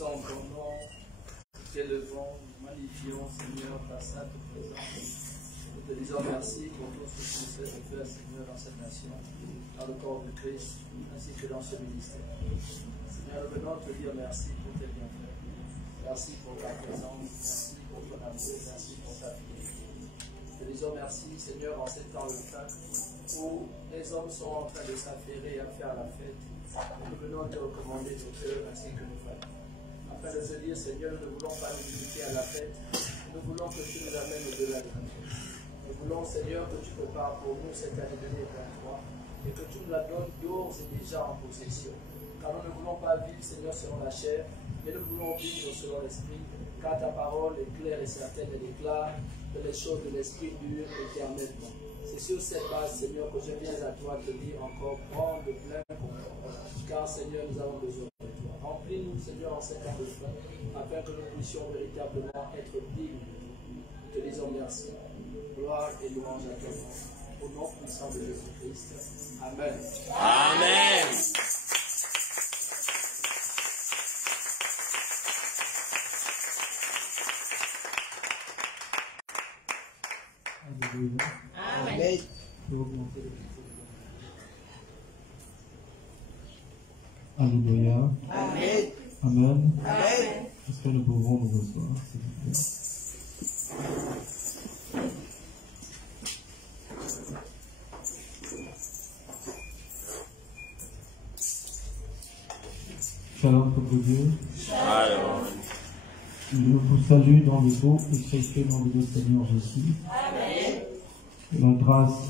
bénissons ton nom, nous t'élevons, nous magnifions, Seigneur, ta sainte présence. Nous te disons merci pour tout ce que tu fais de faire, Seigneur, dans cette nation, dans le corps de Christ, ainsi que dans ce ministère. Seigneur, nous venons te dire merci pour tes bienfaits. Merci pour ta présence, merci pour ton amour, merci pour ta fidélité. Nous te disons merci, Seigneur, en ces temps de fin où les hommes sont en train de s'affairer à faire la fête. Nous venons te recommander nos cœurs ainsi que nos frères. Afin de se dire, Seigneur, nous ne voulons pas nous limiter à la fête, nous voulons que tu nous amènes au-delà de la fête. Nous voulons, Seigneur, que tu prépares pour nous cette année 2023 et que tu nous la donnes d'ores et déjà en possession. Car nous ne voulons pas vivre, Seigneur, selon la chair, mais nous voulons vivre selon l'esprit, car ta parole est claire et certaine et déclare que les choses de l'esprit durent éternellement. C'est sur cette base, Seigneur, que je viens à toi te dire encore, prends de plein contrôle, car, Seigneur, nous avons besoin de toi. Remplis-nous, Seigneur, en cet temps de fin, afin que nous puissions véritablement être dignes. Nous te disons merci. Gloire et louange à ton nom. Au nom puissant de Jésus-Christ. Amen. Amen. Amen. Alléluia. Amen. Amen. Amen. Est-ce que nous pouvons nous asseoir, s'il vous plaît? Shalom, peuple de Dieu. Shalom. Je vous salue dans le beau et précieux nom de notre Seigneur Jésus. Amen. Que la grâce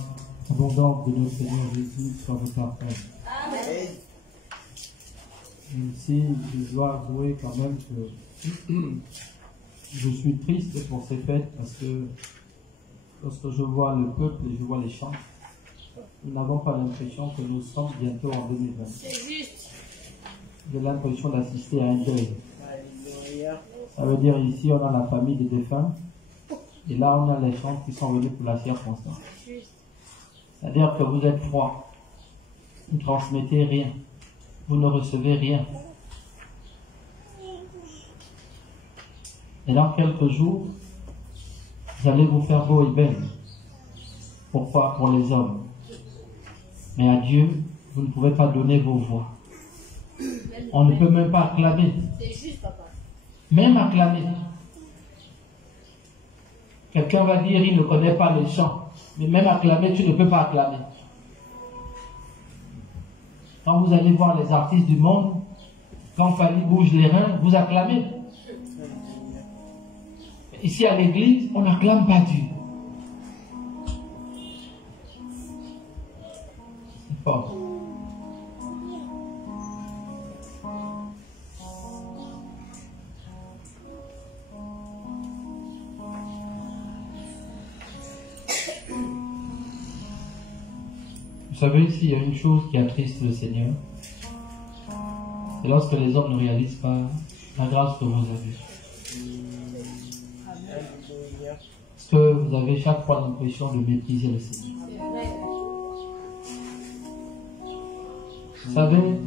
abondante de notre Seigneur Jésus soit votre partage. Amen. Et aussi, je dois avouer quand même que je suis triste pour ces fêtes parce que lorsque je vois le peuple et je vois les chants, nous n'avons pas l'impression que nous sommes bientôt en 2020. C'est juste. J'ai l'impression d'assister à un deuil. Alléluia. Ça veut dire ici on a la famille des défunts et là on a les chants qui sont venus pour la circonstance. C'est-à-dire que vous êtes froid, vous ne transmettez rien, vous ne recevez rien. Et dans quelques jours, vous allez vous faire beau et belle. Pourquoi? Pour les hommes. Mais à Dieu, vous ne pouvez pas donner vos voix. On ne peut même pas acclamer. C'est juste, papa. Même acclamer. Quelqu'un va dire, il ne connaît pas les chants. Mais même acclamer, tu ne peux pas acclamer. Quand vous allez voir les artistes du monde, quand Fanny bouge les reins, vous acclamez. Ici à l'église, on n'acclame pas Dieu. C'est fort. Vous savez, s'il y a une chose qui attriste le Seigneur, c'est lorsque les hommes ne réalisent pas la grâce que vous avez. Parce que vous avez chaque fois l'impression de mépriser le Seigneur. Vous savez,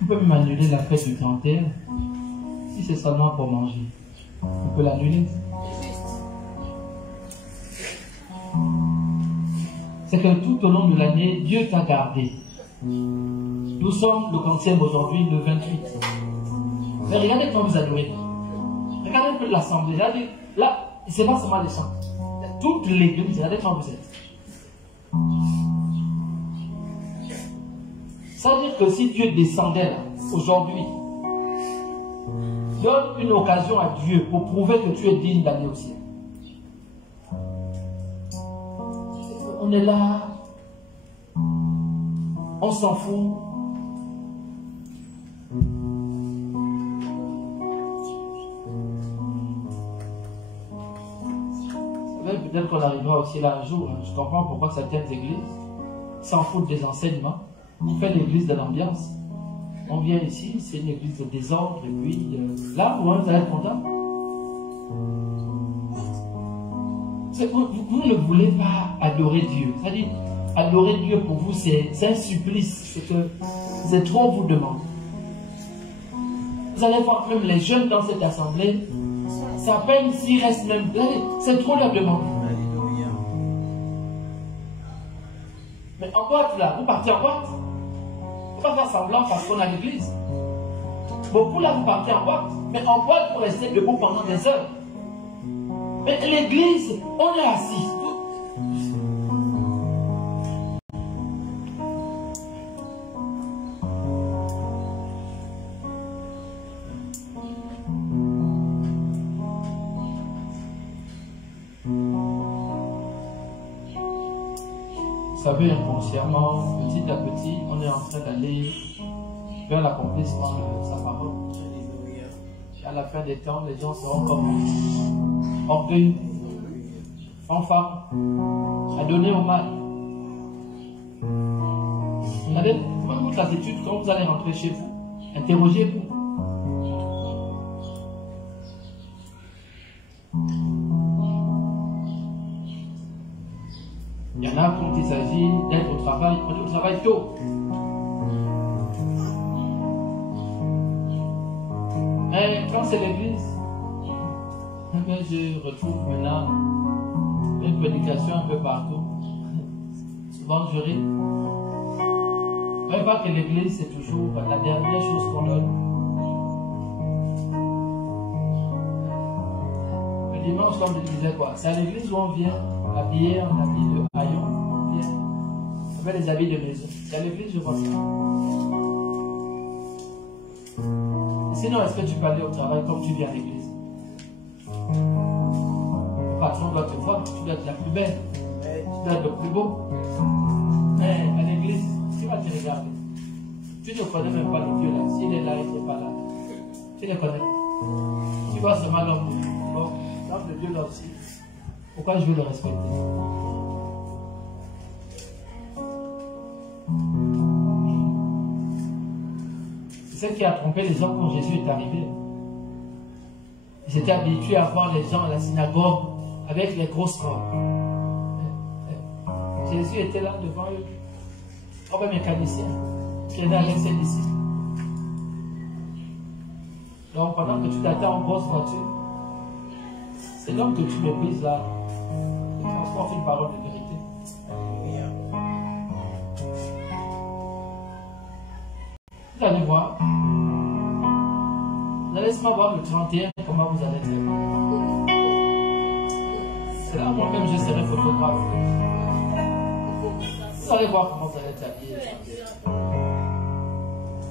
on peut même annuler la fête du 31 si c'est seulement pour manger. On peut l'annuler. C'est que tout au long de l'année, Dieu t'a gardé. Nous sommes le 30e aujourd'hui, le 28. Mais regardez comment vous adorez. Regardez un peu l'assemblée. Là, c'est pas seulement les chants. Toute l'église, regardez comment vous êtes. Ça veut dire que si Dieu descendait là, aujourd'hui, donne une occasion à Dieu pour prouver que tu es digne d'aller au ciel. On est là, on s'en fout. Peut-être qu'on arrivera aussi là un jour. Je comprends pourquoi certaines églises s'en foutent des enseignements. On fait l'église de l'ambiance. On vient ici, c'est une église de désordre, et puis là, vous allez être content. Vous ne voulez pas adorer Dieu. C'est-à-dire, adorer Dieu pour vous, c'est un supplice. C'est que c'est trop vous demander. Vous allez voir même les jeunes dans cette assemblée, c'est à peine s'ils restent même. C'est trop leur demande. Alléluia. Mais en boîte là, vous partez en boîte. Il ne faut pas faire semblant parce qu'on a l'église. Beaucoup là, vous partez en boîte. Mais en boîte, vous restez debout pendant des heures. Mais l'église, on est assis. Vous savez, inconsciemment, petit à petit, on est en train d'aller vers l'accomplissement de sa parole. Alléluia. Et à la fin des temps, les gens seront comme orgueilleux, fanfares, à donner au mal. Vous avez toute l'attitude quand vous allez rentrer chez vous. Interrogez-vous. Il y en a quand il s'agit d'être au travail, on est au travail tôt. Mais quand c'est l'église, je retrouve maintenant une prédication un peu partout. Souvent je ris. Mais pas que l'église c'est toujours la dernière chose qu'on donne. Le dimanche, comme je disais quoi, c'est à l'église où on vient habillé en habit de haillon, on vient avec les habits de maison. C'est à l'église je vois ça. Sinon, est-ce que tu peux aller au travail comme tu viens à l'église? Le patron doit te voir, tu dois être la plus belle, tu dois être le plus beau. Mais à l'église, tu vas te regarder. Tu ne connais même pas le Dieu là. S'il est là, il n'est pas là. Tu le connais. Tu vois seulement l'homme de Dieu. Bon, l'homme de Dieu là aussi. Pourquoi je veux le respecter? C'est ce qui a trompé les hommes quand Jésus est arrivé. Ils étaient habitués à voir les gens à la synagogue avec les grosses robes. Jésus était là devant eux, comme un mécanicien qui est avec ses disciples. Donc pendant que tu t'attends en grosse voiture, c'est l'homme que tu méprises là qui transporte une parole de vérité. Alléluia. Vous allez voir. Vous allez laisser-moi voir le 31 comment vous allez être. C'est là moi-même je serai photographe. Vous allez voir comment vous allez être habillé.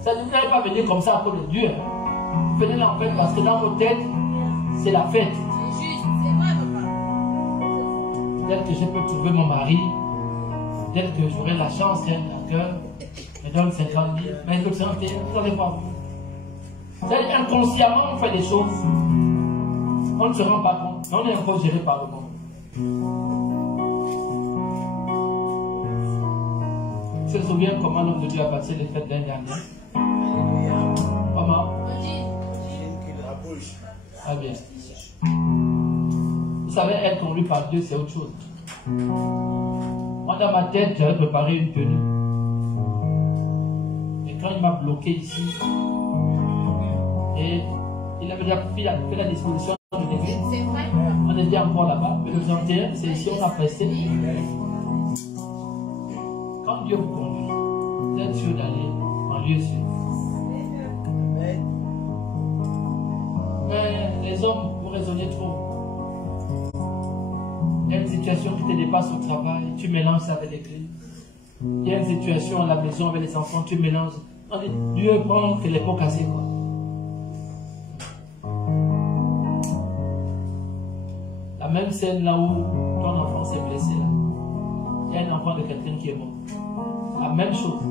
Ça ne vous allez pas venir comme ça à cause de Dieu. Vous venez là en fait parce que dans vos têtes, c'est la fête. C'est juste, c'est vrai, papa. Tel que je peux trouver mon mari, tel que j'aurai la chance qu'un cœur me donne 50 000, mais le 31, vous allez voir. C'est inconsciemment on fait des choses. On ne se rend pas compte, mais on est encore géré par le monde. Tu te souviens comment l'homme de Dieu a passé les fêtes l'année dernière? Alléluia. Comment? Qu'il la bouche. Ah bien. Vous savez, être conduit par Dieu, c'est autre chose. Moi, dans ma tête, j'avais préparé une tenue. Et quand il m'a bloqué ici, et il avait déjà fait la disposition de l'église, C'est vrai. on était encore là-bas, mais le 31, c'est ici, on a pressé. Quand Dieu vous conduit, vous êtes sûr d'aller en lieu sûr. Amen. Mais les hommes, vous raisonnez trop. Il y a une situation qui te dépasse au travail, tu mélanges ça avec l'église. Il y a une situation à la maison avec les enfants, tu mélanges. On dit, Dieu prend que les pots cassés, quoi. La même scène là où ton enfant s'est blessé, là. Il y a un enfant de quelqu'un qui est mort. La même chose.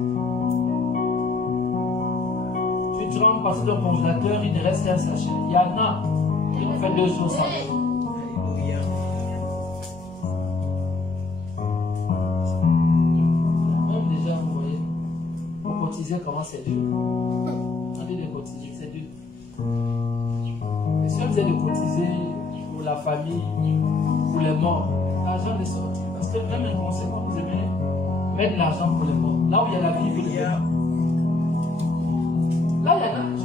Tu te rends parce que le congélateur, il ne reste qu'un sachet. Il y en a qui ont fait 2 jours sans manger. Alléluia. Même déjà, vous voyez, vous cotisez comment c'est dur. On dit de cotiser, c'est dur. Et si vous êtes de cotiser pour la famille, pour les morts, l'argent est sorti. Parce que même inconsciemment, vous aimez mettre de l'argent pour les morts. Là où il y a la vie, vous le faites.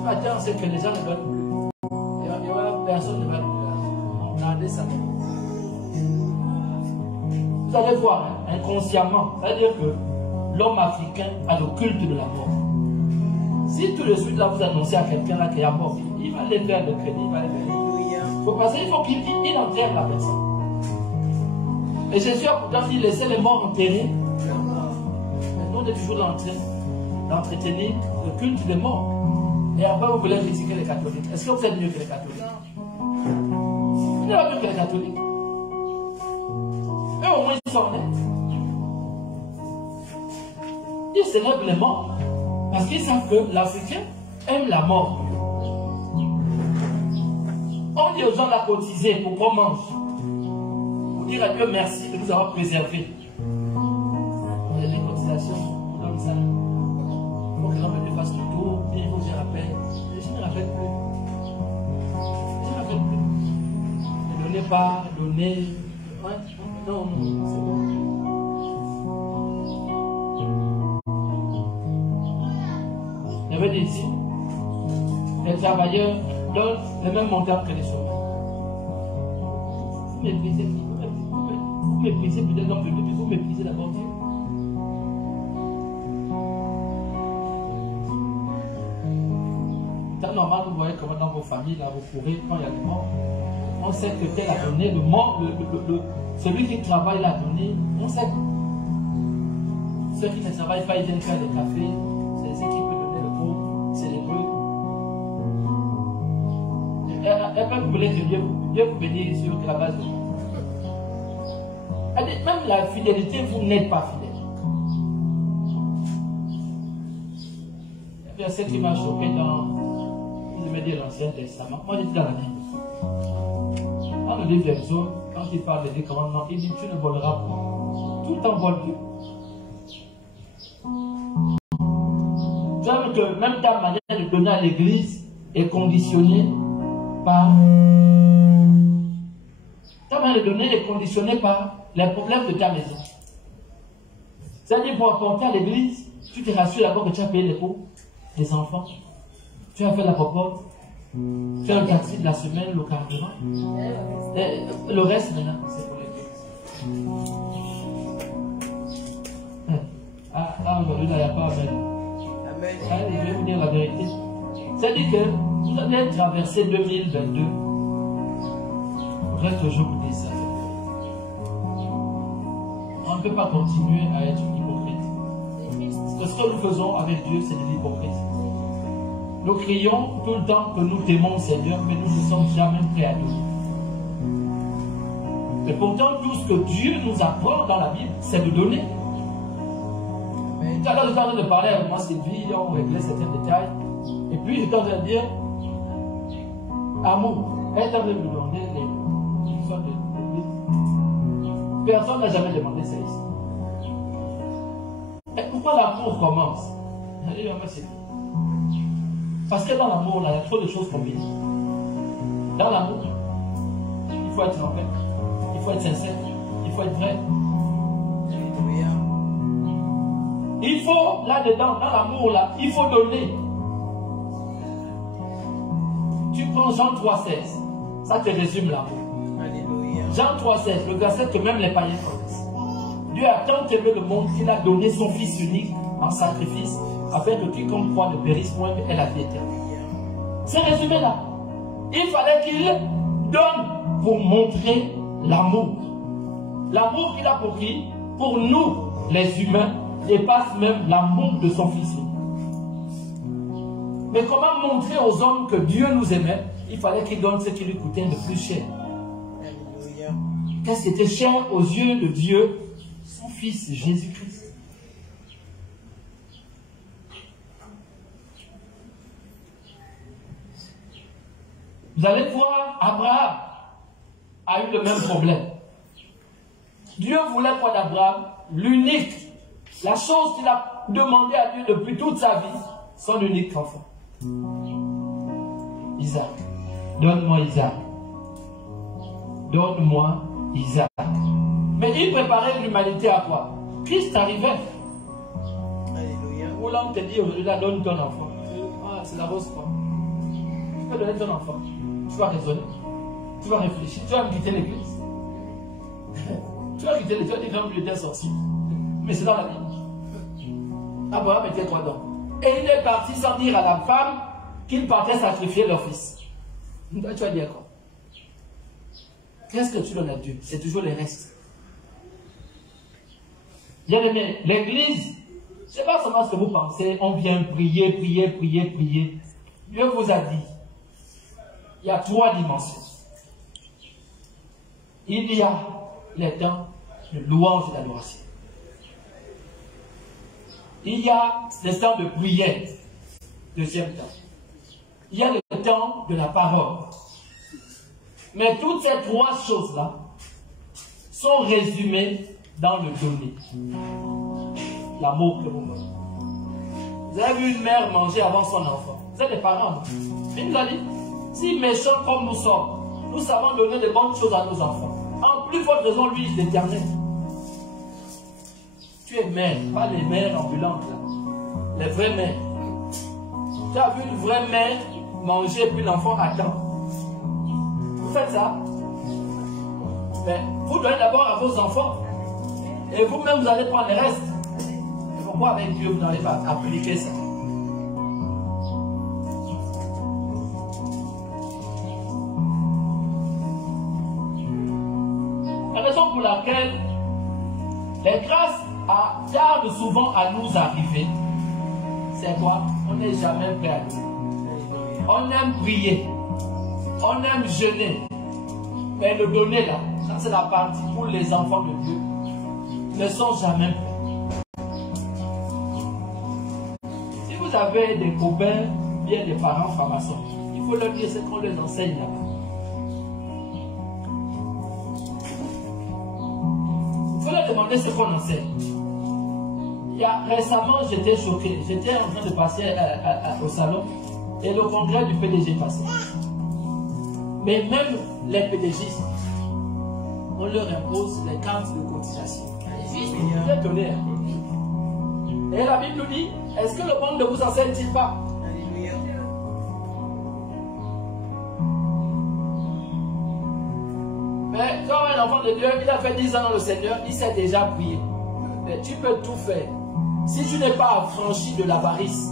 matin, on sait que les gens ne veulent plus. Il y aura personne ne va plus. On a des salons. Vous allez voir, hein, inconsciemment, c'est-à-dire que l'homme africain a le culte de la mort. Si tout de suite là vous annoncez à quelqu'un là qui est mort, il va aller faire le crédit, il va aller faire. Il faut qu'il enterre la personne. Et Jésus a pourtant dit laissez les morts enterrer. Mais nous on est toujours en train d'entretenir le culte des morts. Et après vous voulez critiquer les catholiques. Est-ce que vous êtes mieux que les catholiques? Vous n'êtes pas mieux que les catholiques. Eux au moins ils sont honnêtes. Ils célèbrent les morts parce qu'ils savent que l'Africain aime la mort. On dit aux gens de cotiser pour qu'on mange. Pour dire à Dieu merci de nous avoir préservés. Il y a des cotisations, on donne ça. Il faut que l'homme me fasse le tour, et il faut que je rappelle. Je ne rappelle plus. Je ne rappelle plus. Ne donnez pas, donnez. Ouais. Non, c'est bon. Je veux dire ici, les travailleurs donnent le même montant que les chômeurs. Vous méprisez peut-être l'homme de Dieu, mais vous méprisez d'abord Dieu. Dans normal, vous voyez comment dans vos familles, là, vous courez quand il y a des morts. On sait que tel a donné le mort, celui qui travaille l'a donné. On sait que ceux qui ne travaillent pas, ils viennent faire des cafés. C'est ceux qui peuvent donner le pot, c'est les bleus. Et quand vous voulez que Dieu vous bénisse sur la base de vous. Même la fidélité, vous n'êtes pas fidèle. Il y a un verset qui m'a choqué dans, je me dis, l'Ancien Testament. Moi, j'étais dans la Bible. Dans le livre d'Exode, quand il parle des commandements, il dit tu ne voleras pas. Tout en vole plus. J'aime que même ta manière de donner à l'église est conditionnée par. Ta manière de donner est conditionnée par les problèmes de ta maison. C'est-à-dire, pour apporter à l'église, tu te rassures d'abord que tu as payé les pots des enfants. Tu as fait la popote. Tu as le taxi de la semaine, le carburant. Le reste, maintenant, c'est pour l'église. Aujourd'hui, il n'y a pas Amen. Je vais vous dire la vérité. C'est-à-dire que vous allez traverser 2022. Bref, je vous dis ça. On ne peut pas continuer à être hypocrite. Parce que ce que nous faisons avec Dieu, c'est de l'hypocrisie. Nous crions tout le temps que nous t'aimons, Seigneur, mais nous ne sommes jamais prêts à donner. Et pourtant, tout ce que Dieu nous apprend dans la Bible, c'est de donner. Tout à l'heure, j'étais en train de parler avec moi, Sylvie, on réglait certains détails. Et puis, j'étais en train de dire, amour. Elle est en train de me demander les choses de l'église. Personne n'a jamais demandé ça ici. Et pourquoi l'amour commence? Parce que dans l'amour, il y a trop de choses combinées. Dans l'amour, il faut être en paix, il faut être sincère, il faut être vrai. Il faut, là-dedans, dans l'amour, là, il faut donner. Tu prends Jean 3,16, ça te résume l'amour. Jean 3,16, le verset que même les païens connaissent. Dieu a tant aimé le monde qu'il a donné son Fils unique en sacrifice, afin que quiconque croit ne périsse point, mais ait la vie éternelle. C'est résumé là. Il fallait qu'il donne pour montrer l'amour. L'amour qu'il a pour qui? Pour nous, les humains, dépasse même l'amour de son Fils unique. Mais comment montrer aux hommes que Dieu nous aimait? Il fallait qu'il donne ce qui lui coûtait le plus cher. Qu'est-ce qui était cher aux yeux de Dieu? Son Fils Jésus-Christ. Vous allez voir, Abraham a eu le même problème. Dieu voulait quoi d'Abraham? L'unique, la chose qu'il a demandé à Dieu depuis toute sa vie, son unique enfant. Isaac. Donne-moi Isaac. Donne-moi Isaac. Mais il préparait l'humanité à quoi? Christ arrivait. Alléluia. Où l'homme te dit aujourd'hui, là, donne ton enfant. Ah, c'est la rose quoi. peux donner ton enfant. Tu vas raisonner. Tu vas réfléchir. Tu vas me quitter l'église. Tu vas quitter l'église. Tu vas dire que je était sorti. Mais c'est dans la Bible. Abraham était quoi donc? Et il est parti sans dire à la femme qu'il partait sacrifier leur fils. Toi, tu vas dire quoi? Qu'est-ce que tu donnes à Dieu? C'est toujours les restes. Bien aimé, l'église, je ne sais pas seulement ce que vous pensez, on vient prier, prier, prier, prier. Dieu vous a dit, il y a 3 dimensions. Il y a les temps de louange et d'adoration. Il y a les temps de prière, deuxième temps. Il y a le temps de la parole. Mais toutes ces 3 choses-là sont résumées dans le donner. L'amour que vous donnez. Vous avez vu une mère manger avant son enfant. Vous êtes des parents. Il nous a dit, si méchants comme nous sommes, nous savons donner de bonnes choses à nos enfants. En plus forte raison, lui, l'Éternel. Tu es mère, pas les mères ambulantes, là. Les vraies mères. Tu as vu une vraie mère manger puis l'enfant attend. Vous faites ça? Mais vous donnez d'abord à vos enfants. Et vous-même, vous allez prendre les restes. Et pourquoi avec Dieu, vous n'allez pas appliquer ça? La raison pour laquelle les grâces tardent souvent à nous arriver, c'est quoi? On n'est jamais prêt à nous. On aime prier. On aime jeûner. Mais le donner là, ça c'est la partie pour les enfants de Dieu. Ne sont jamais prêts. Si vous avez des copains, bien des parents francs-maçons, il faut leur dire ce qu'on les enseigne là-bas. Il faut leur demander ce qu'on enseigne. Récemment, j'étais choqué. J'étais en train de passer au salon et le congrès du PDG passait. Mais même les PDG, on leur impose les cartes de cotisation. Je vais donner. Et la Bible nous dit, est-ce que le monde ne vous enseigne-t-il pas? Alléluia. Mais quand un enfant de Dieu, il a fait 10 ans dans le Seigneur, il sait déjà prier. Mais tu peux tout faire. Si tu n'es pas affranchi de l'avarice,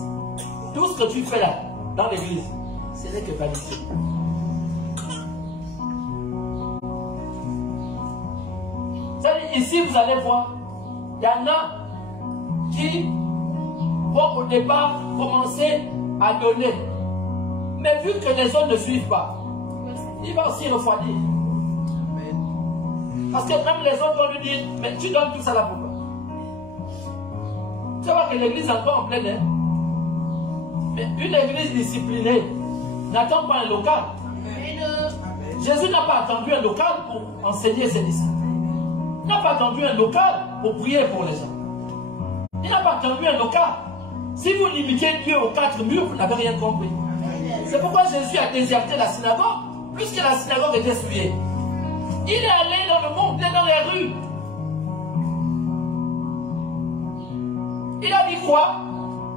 tout ce que tu fais là, dans l'église, ce n'est que vanité. Ici, vous allez voir, il y en a qui vont au départ commencer à donner. Mais vu que les autres ne suivent pas, il va aussi refroidir. Parce que même les autres vont lui dire, mais tu donnes tout ça là pourquoi? Tu vois que l'église est encore en plein air. Mais une église disciplinée n'attend pas un local. Jésus n'a pas attendu un local pour enseigner ses disciples. Il n'a pas attendu un local pour prier pour les gens. Il n'a pas attendu un local. Si vous limitez Dieu aux 4 murs, vous n'avez rien compris. C'est pourquoi Jésus a déserté la synagogue, puisque la synagogue était souillée. Il est allé dans le monde, il est dans les rues. Il a dit quoi?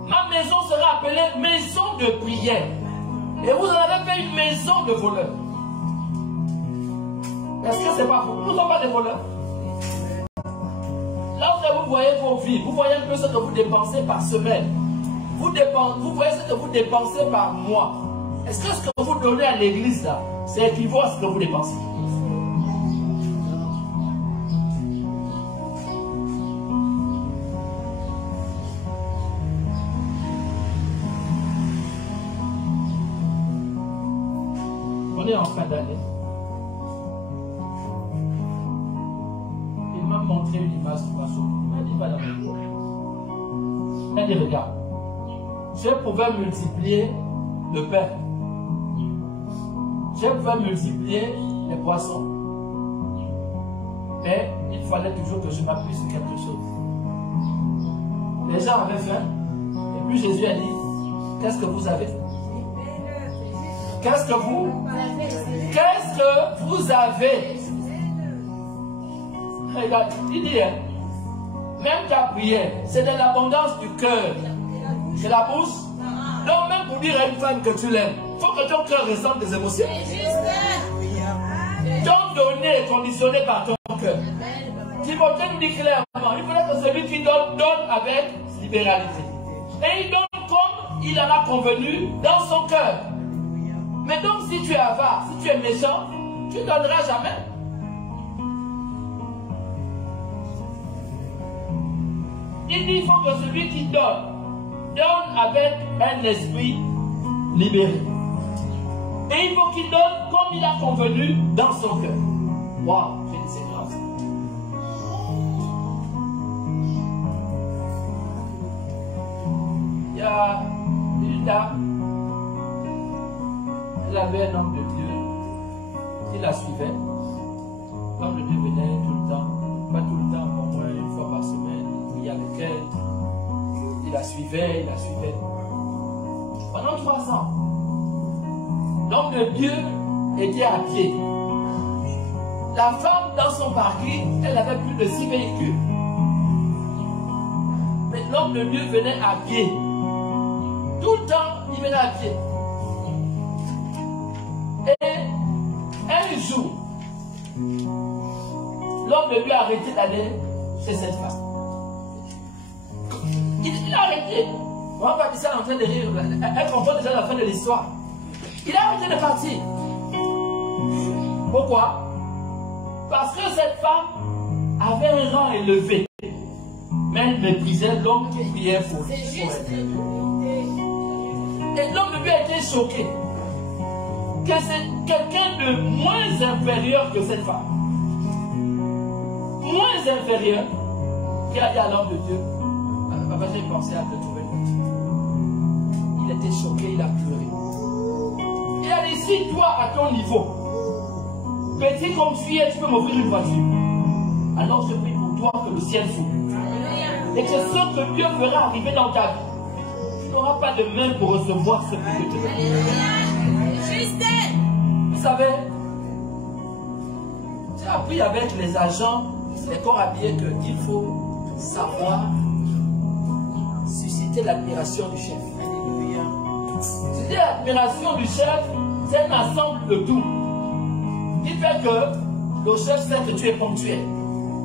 Ma maison sera appelée maison de prière. Et vous en avez fait une maison de voleurs. Est-ce que c'est pas vous? Nous ne sommes pas des voleurs. Là où vous voyez vos vies, vous voyez un peu ce que vous dépensez par semaine. Vous voyez ce que vous dépensez par mois. Est-ce que ce que vous donnez à l'église là, c'est équivaut à ce que vous dépensez? On est en fin d'année. Il m'a montré une image de poisson. Il m'a dit, va dans le bois. Il m'a dit, regarde. Je pouvais multiplier le pain. Je pouvais multiplier les poissons. Mais il fallait toujours que je m'appuie sur quelque chose. Les gens avaient faim. Et puis Jésus a dit, qu'est-ce que vous avez? Qu'est-ce que vous avez? Regarde, il dit, même ta prière, c'est de l'abondance du cœur. C'est la bouche. Donc même pour dire à une femme que tu l'aimes, Il faut que ton cœur ressente des émotions. C'est juste. Ton donné est conditionné par ton cœur. Timothée nous dit clairement, il faudrait que celui qui donne, donne avec libéralité. Et il donne comme il en a convenu dans son cœur. Mais donc si tu es avare, si tu es méchant, tu ne donneras jamais. Il dit il faut que celui qui donne avec un esprit libéré. Et il faut qu'il donne comme il a convenu dans son cœur. Waouh, j'ai dit c'est grave. Il y a une dame, elle avait un homme de Dieu qui la suivait. L'homme de Dieu venait tout le temps, pas tout le temps, au moins une fois par semaine, il priait avec elle. Il la suivait, Pendant 3 ans, l'homme de Dieu était à pied. La femme, dans son parking, elle avait plus de 6 véhicules. Mais l'homme de Dieu venait à pied. Tout le temps, il venait à pied. Et un jour, l'homme de Dieu a arrêté d'aller chez cette femme. Il a arrêté. On va pas dire ça en train de rire. Elle comprend déjà la fin de l'histoire. Il a arrêté de partir. Pourquoi? Parce que cette femme avait un rang élevé. Mais elle méprisait l'homme qui priait pour elle. C'est juste. Et l'homme de Dieu a été choqué. Que c'est quelqu'un de moins inférieur que cette femme. Moins inférieur qui a dit à l'homme de Dieu, papa, j'ai pensé à te trouver une voiture. Il était choqué, il a pleuré. Il a dit, si toi, à ton niveau, petit comme tu es, tu peux m'offrir une voiture. Alors je prie pour toi que le ciel s'ouvre. Et que ce que Dieu fera arriver dans ta vie, tu n'auras pas de main pour recevoir ce que Dieu te donne. Juste. Vous savez, j'ai appris avec les agents, les corps habillés, qu'il faut savoir susciter l'admiration du chef. Alléluia. Susciter l'admiration du chef, c'est un ensemble de tout. Il fait que le chef sait que tu es ponctuel.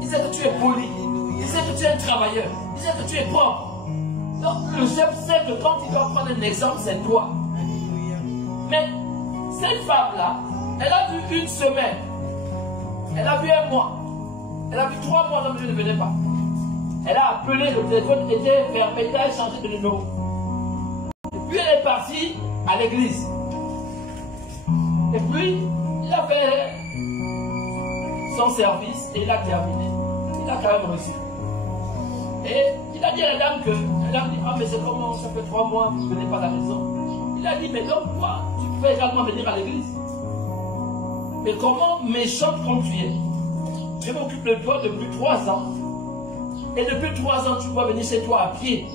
Il sait que tu es poli. Il sait que tu es un travailleur. Il sait que tu es propre. Donc le chef sait que quand il doit prendre un exemple, c'est toi. Alléluia. Mais cette femme-là, elle a vu une semaine. Elle a vu un mois. Elle a vu 3 mois, l'homme de Dieu ne venait pas. Elle a appelé, le téléphone était fermé, elle a changé de numéro. Et puis elle est partie à l'église. Et puis, il a fait son service et il a terminé. Il a quand même reçu. Et il a dit à la dame que, la dame dit, ah mais c'est comment, ça fait 3 mois que vous ne venez pas à la maison. Il a dit, mais donc toi, tu peux également venir à l'église. Mais comment méchante comme tu es, je m'occupe de toi depuis 3 ans. Et depuis 3 ans, tu dois venir chez toi à pied.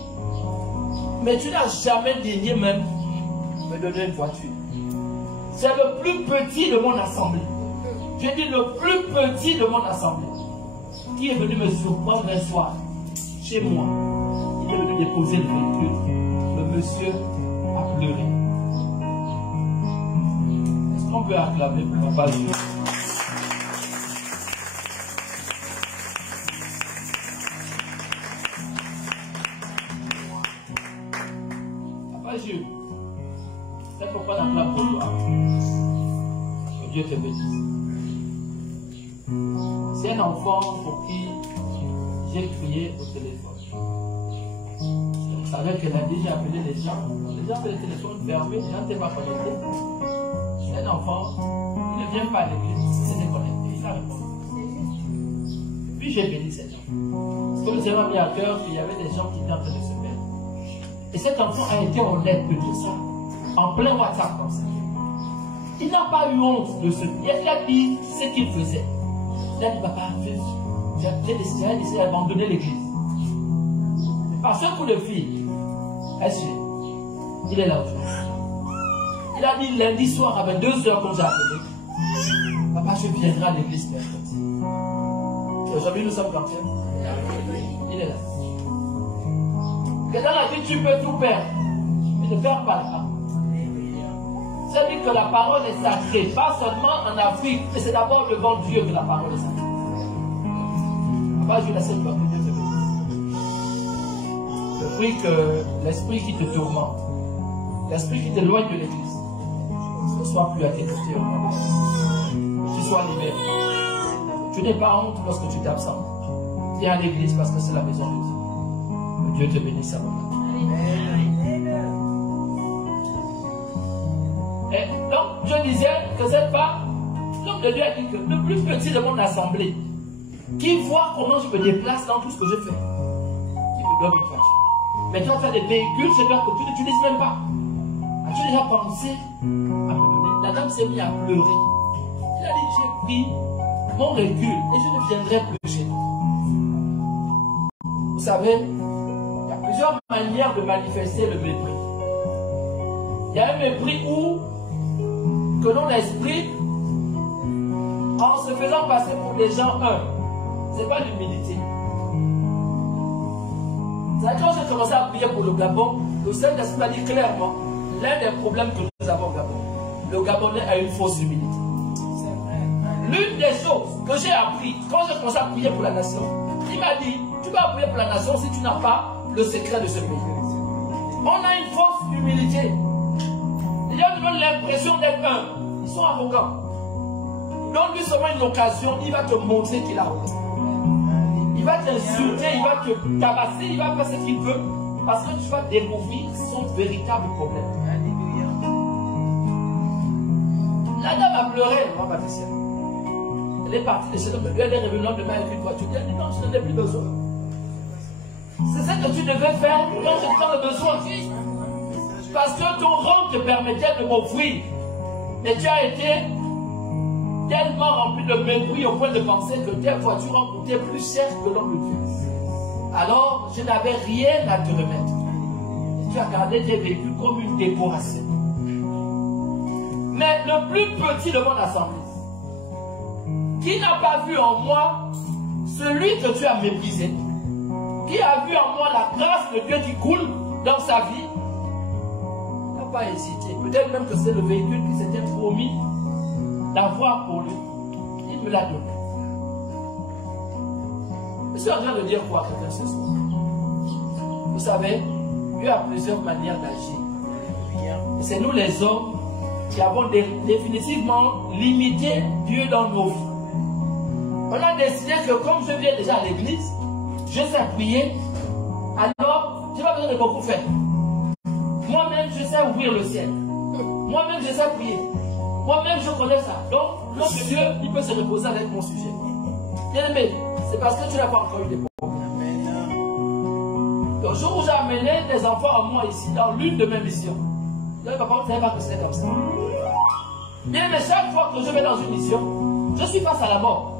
Mais tu n'as jamais daigné même me donner une voiture. C'est le plus petit de mon assemblée. J'ai dit le plus petit de mon assemblée. Qui est venu me surprendre un soir chez moi. Il est venu déposer le véhicule. Le monsieur a pleuré. Est-ce qu'on peut acclamer pour Papa Dieu? Papa Dieu, c'est pourquoi on acclame pour toi. Que Dieu te bénisse. C'est un enfant pour qui j'ai crié au téléphone. Vous savez qu'elle a déjà appelé les gens. Les gens avaient le téléphone fermé, les gens n'étaient pas connectés. C'est un enfant, il ne vient pas à l'église, il s'est déconnecté, il a répondu. Puis j'ai béni cet enfant. Parce que le Seigneur m'a mis à cœur qu'il y avait des gens qui étaient en train de se perdre. Et cet enfant a été honnête de tout ça, en plein WhatsApp comme ça. Il n'a pas eu honte de ce qu'il il a dit ce qu'il faisait. Il a dit, papa, j'ai décidé d'abandonner l'église. Par ce coup de fil, il est là aujourd'hui. Il a dit lundi soir à 22h quand j'ai appelé, papa, je viendrai à l'église mercredi. Et aujourd'hui, nous sommes combien? Il est là. Que dans la vie, tu peux tout perdre, mais ne perds pas là. C'est-à-dire que la parole est sacrée, pas seulement en Afrique, mais c'est d'abord devant Dieu que la parole est sacrée. Je la sais pas que Dieu te bénisse. Je prie que l'esprit qui te tourmente, l'esprit qui t'éloigne de l'église, ne soit plus à tes côtés au nom de Jésus. Que tu sois libéré. Tu n'es pas honte lorsque tu t'absentes. Viens à l'église parce que c'est la maison de Dieu. Que Dieu te bénisse à moment. Et donc, je disais que cette femme, l'homme de Dieu a dit que le plus petit de mon assemblée, qui voit comment je me déplace dans tout ce que je fais, qui me donne une voiture. Mais toi, tu as des véhicules, c'est toi que tu n'utilises même pas. As-tu déjà pensé à me donner? La dame s'est mise à pleurer. Elle a dit, j'ai pris mon recul et je ne viendrai plus chez toi. Vous savez, il y a plusieurs manières de manifester le mépris. Il y a un mépris où que l'on exprime en se faisant passer pour des gens humbles. Ce n'est pas l'humilité. Quand j'ai commencé à prier pour le Gabon, le Saint-Esprit m'a dit clairement, l'un des problèmes que nous avons au Gabon, le Gabonais a une fausse humilité. L'une des choses que j'ai appris quand j'ai commencé à prier pour la nation, il m'a dit, tu vas prier pour la nation si tu n'as pas le secret de ce pays. On a une fausse humilité. Les gens donnent l'impression d'être humbles. Ils sont arrogants. Donne-lui seulement une occasion, il va te montrer qu'il a arrogant. Il va t'insulter, il va te tabasser, il va faire ce qu'il veut, parce que tu vas découvrir son véritable problème. La dame a pleuré, moi, Patricia. Elle est partie de chez l'homme, elle est revenue le lendemain avec une voiture. Elle a dit non, je n'en ai plus besoin. C'est ce que tu devais faire quand tu as besoin. Parce que ton rang te permettait de m'offrir. Et tu as été tellement rempli de mépris au point de penser que tes voitures ont coûté plus cher que l'homme de Dieu. Alors, je n'avais rien à te remettre. Et tu as gardé tes véhicules comme une décoration. Mais le plus petit de mon assemblée, qui n'a pas vu en moi celui que tu as méprisé, qui a vu en moi la grâce de Dieu qui coule dans sa vie, n'a pas hésité. Peut-être même que c'est le véhicule qui s'était promis d'avoir pour lui. Il me l'a donné. Je suis en train de dire quoi à quelqu'un ce soir? Vous savez, Dieu a plusieurs manières d'agir. Et c'est nous les hommes qui avons définitivement limité Dieu dans nos vies. On a décidé que comme je viens déjà à l'église, je sais prier, alors je n'ai pas besoin de beaucoup faire. Moi-même, je sais ouvrir le ciel. Moi-même, je sais prier. Moi-même, je connais ça. Donc, l'homme de Dieu, il peut se reposer avec mon sujet. Bien aimé, c'est parce que tu n'as pas encore eu des problèmes. Le jour où j'ai amené des enfants à moi ici, dans l'une de mes missions, je dis, papa, vous ne savez pas que c'est comme ça. Bien aimé, chaque fois que je vais dans une mission, je suis face à la mort.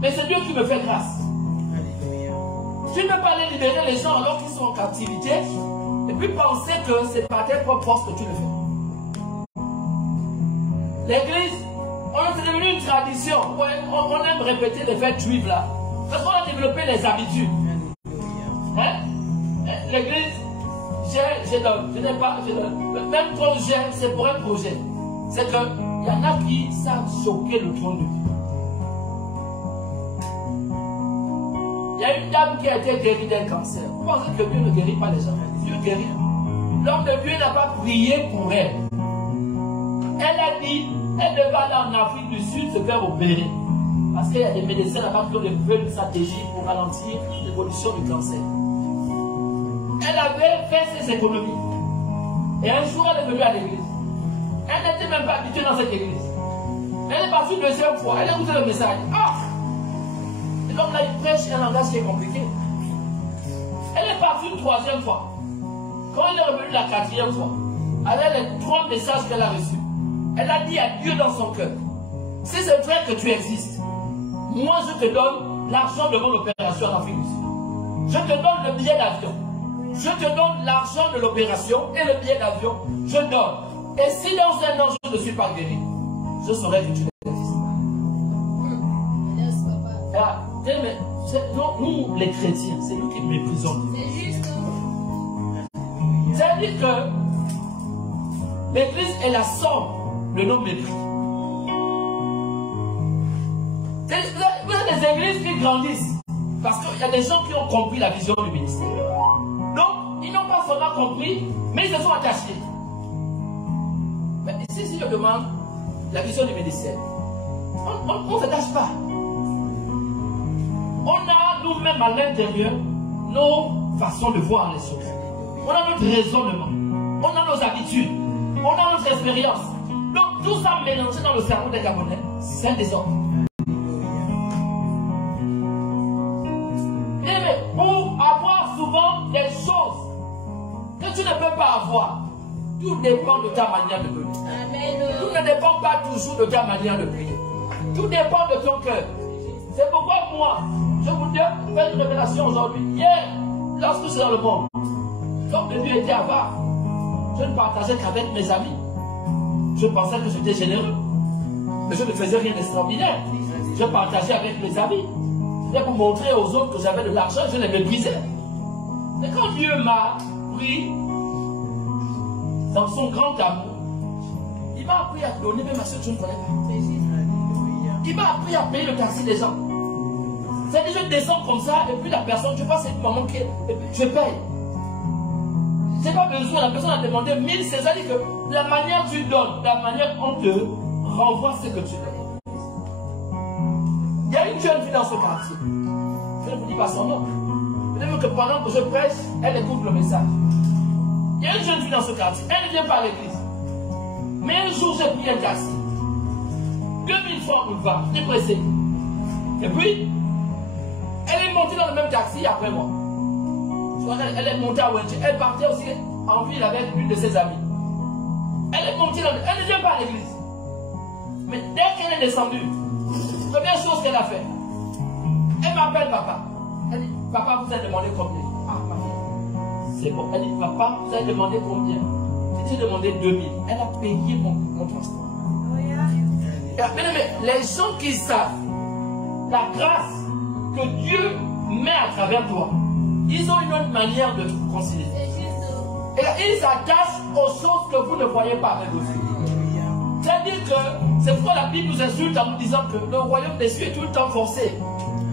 Mais c'est Dieu qui me fait grâce. Tu ne peux pas aller libérer les gens alors qu'ils sont en captivité et puis penser que c'est par tes propres forces que tu le fais. L'église, c'est devenu une tradition. Ouais, on aime répéter les fêtes juives là. Parce qu'on a développé les habitudes. Hein? L'église, je n'ai pas. Même quand c'est pour un projet. C'est qu'il y en a qui savent choquer le trône de Dieu. Il y a une dame qui a été guérie d'un cancer. Vous pensez que Dieu ne guérit pas les gens? Dieu guérit. L'homme de Dieu n'a pas prié pour elle. Elle a dit, elle devait aller en Afrique du Sud se faire opérer. Parce qu'il y a des médecins là-bas qui ont développé une stratégie pour ralentir l'évolution du cancer. Elle avait fait ses économies. Et un jour, elle est venue à l'église. Elle n'était même pas habituée dans cette église. Elle est partie une deuxième fois. Elle a écouté le message. Ah! Et donc là, il prêche un langage qui est compliqué. Elle est partie une troisième fois. Quand elle est revenue la quatrième fois, avec les 3 messages qu'elle a reçus, elle a dit à Dieu dans son cœur, si c'est vrai que tu existes, moi je te donne l'argent de mon opération en Afrique du Sud. Je te donne le billet d'avion. Je te donne l'argent de l'opération et le billet d'avion, je donne. Et si dans un an je ne suis pas guéri, je saurai que tu existes. Mais nous, les chrétiens, c'est nous qui méprisons Dieu. C'est juste. C'est-à-dire que L'église est la somme de nos mépris. Vous avez des églises qui grandissent parce qu'il y a des gens qui ont compris la vision du ministère. Donc, ils n'ont pas seulement compris, mais ils se sont attachés. Mais ici, si je demande la vision du ministère, on ne s'attache pas. On a nous-mêmes à l'intérieur nos façons de voir les choses. On a notre raisonnement. On a nos habitudes. On a notre expérience. Donc tout ça mélangé dans le cerveau des Gabonais, c'est un désordre. Mais pour avoir souvent des choses que tu ne peux pas avoir, tout dépend de ta manière de prier. Tout ne dépend pas toujours de ta manière de prier. Tout dépend de ton cœur. C'est pourquoi moi, je vous fais une révélation aujourd'hui. Hier, lorsque je suis dans le monde, comme le Dieu était avare, je ne partageais qu'avec mes amis. Je pensais que j'étais généreux. Mais je ne faisais rien d'extraordinaire. Je partageais avec mes amis. C'était pour montrer aux autres que j'avais de l'argent, je les méprisais. Mais quand Dieu m'a pris dans son grand amour, il m'a appris à donner même à ceux que je ne connais pas. Il m'a appris à payer le taxi des gens. C'est-à-dire, je descends comme ça, et puis la personne, je pense que c'est une maman qui est, et puis je paye. Je n'ai pas besoin, la personne a demandé 1000, c'est-à-dire que la manière tu donnes, la manière on te renvoie ce que tu donnes. Il y a une jeune fille dans ce quartier. Je ne vous dis pas son nom. Peut-être que pendant que je prêche, elle écoute le message. Il y a une jeune fille dans ce quartier, elle ne vient pas à l'église. Mais un jour, j'ai pris un taxi. 2000 francs boulevard, j'étais pressé. Et puis, elle est montée dans le même taxi après moi. Elle est montée à Wenche. Elle partait aussi en ville avec une de ses amies. Elle est montée dans elle ne vient pas à l'église. Mais dès qu'elle est descendue, première chose qu'elle a fait, elle m'appelle papa. Elle dit, papa, vous avez demandé combien? Ah, ma fille. C'est bon. Elle dit, papa, vous avez demandé combien? J'ai demandé 2000. Elle a payé mon transport. Mais les gens qui savent la grâce que Dieu met à travers toi, ils ont une autre manière de vous considérer. Et ils s'attachent aux choses que vous ne voyez pas avec vos yeux. C'est-à-dire que c'est pourquoi la Bible nous insulte en nous disant que le royaume des cieux est tout le temps forcé.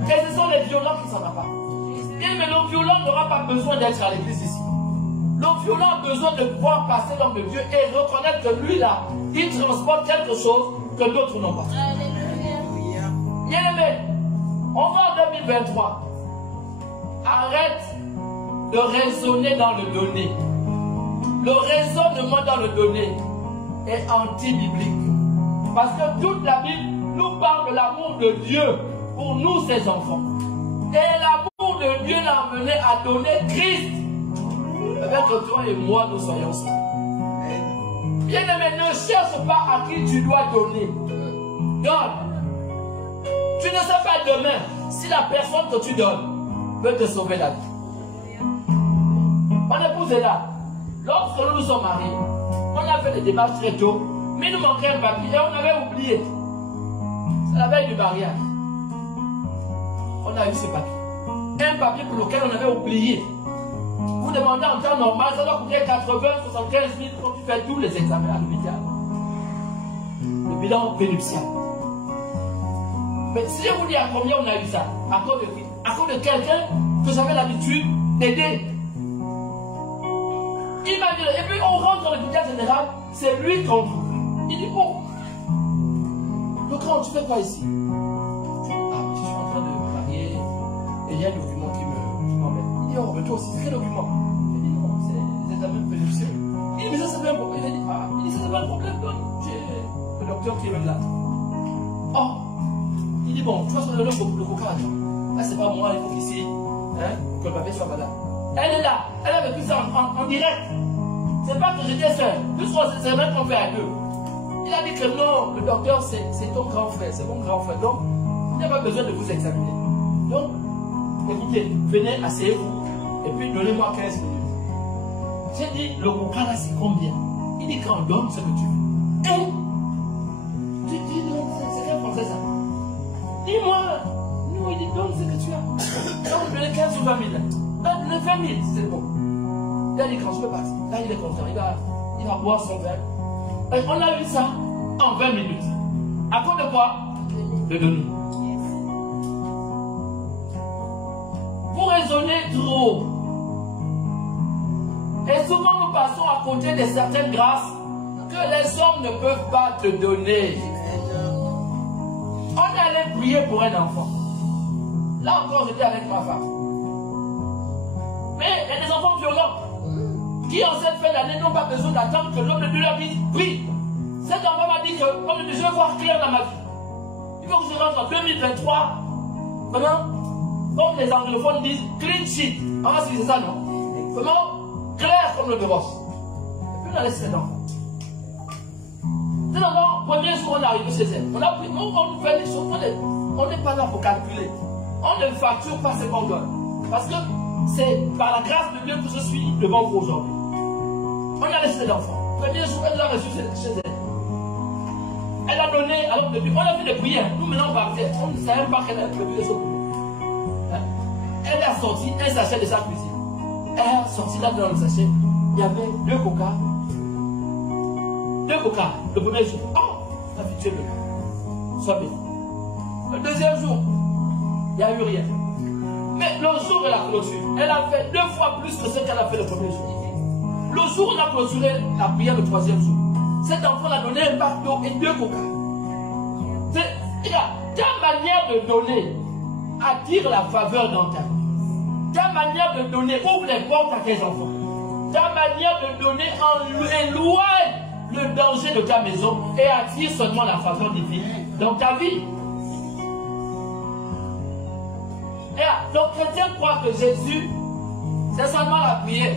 Et ce sont les violents qui s'en abattent. Et mais le violent n'aura pas besoin d'être à l'église ici. Le violent a besoin de pouvoir passer l'homme de Dieu et reconnaître que lui là, il transporte quelque chose que d'autres n'ont pas. Bien aimé, on va en 2023. Arrête de raisonner dans le donné. Le raisonnement dans le donné est anti-biblique. Parce que toute la Bible nous parle de l'amour de Dieu pour nous, ses enfants. Et l'amour de Dieu l'a amené à donner Christ. Avec que toi et moi, nous soyons saints. Bien aimé, ne cherche pas à qui tu dois donner. Donne. Tu ne sais pas demain si la personne que tu donnes peut te sauver la vie. Mon épouse est là. Lorsque nous nous sommes mariés, on a fait des démarches très tôt, mais il nous manquait un papier et on avait oublié. C'est la veille du mariage. On a eu ce papier. Un papier pour lequel on avait oublié. Vous demandez en temps normal, ça doit coûter 80, 75 000 quand tu fais tous les examens à l'hôpital. Le bilan pénuptial. Mais si je vous dis à combien on a eu ça, à cause de qui? À cause de quelqu'un que j'avais l'habitude d'aider. Il m'a dit, et puis on rentre dans l'hôpital général, c'est lui qu'on trouve. Il dit, oh, le grand, tu fais quoi ici? Ah, je suis en train de me marier, et il y a un document qui m'embête. Il dit, oh, mais toi aussi, c'est quel document? Il dit, non, c'est les examens pénuptiaux. Il dit, mais ça, c'est pas un problème. Il dit, ah, c'est pas un problème, j'ai le docteur qui est même là. Oh, il dit, bon, tu vas se donner le coca là. Là, c'est pas moi, il faut qu'ici, hein, que le papier soit malade. Elle est là, elle a vécu ça en direct. C'est pas que j'étais seul, c'est vrai qu'on fait à deux. Il a dit que non, le docteur c'est ton grand frère, c'est mon grand frère. Donc, il n'y a pas besoin de vous examiner. Donc, écoutez, venez, asseyez-vous, et puis donnez-moi 15 minutes. J'ai dit, le coca là c'est combien? Il dit qu'on donne ce que tu veux. Et tu dis, non, c'est quel français ça? Dis-moi, non, il dit, donne ce que tu as. Donc, donnez 15 ou 20 000. Le 20 000, c'est bon. Là, il est grand, je peux partir. Là, il est content. Il va boire son verre. Et on a vu ça en 20 minutes. À cause de quoi? De donner. Vous raisonnez trop. Et souvent nous passons à côté de certaines grâces que les hommes ne peuvent pas te donner. On est allé prier pour un enfant. Là encore, j'étais avec ma femme. Mais il y a des enfants violents qui en cette fin d'année n'ont pas besoin d'attendre que l'homme de Dieu leur dise prie. Cet enfant m'a dit que l'homme de Dieu, je veux voir clair dans ma vie. Il faut que je rentre en 2023. Comment? Comme les anglophones disent clean sheet. On va c'est ça, non? Comment? Clair comme le divorce. Et puis on a laissé cet enfant. Cet enfant, premier jour, on est arrivé chez elle. On a pris, on fait les choses. On n'est pas là pour calculer. On ne facture pas ce qu'on donne. Parce que c'est par la grâce de Dieu que je suis devant vous aujourd'hui. On a laissé l'enfant. Premier jour, elle l'a reçu chez elle. Elle a donné à l'homme de Dieu. On a fait des prières. Nous, maintenant, on partait. On ne savait même pas qu'elle avait prévu les autres. Elle a sorti un sachet de sa cuisine. Elle a sorti là dans le sachet. Il y avait 2 coca. 2 coca. Le premier jour. Oh, la vie, sois bien. Le deuxième jour, il n'y a eu rien. Mais le jour de la clôture, elle a fait 2 fois plus que ce qu'elle a fait le premier jour. Le jour où on a clôturé la prière le 3e jour, cet enfant a donné un bac d'eau et 2 coca. Regarde, ta manière de donner attire la faveur dans ta vie. Ta manière de donner ouvre les portes à tes enfants. Ta manière de donner éloigne le danger de ta maison et attire seulement la faveur divine dans ta vie. Donc, chrétien croit que Jésus, c'est seulement la prière.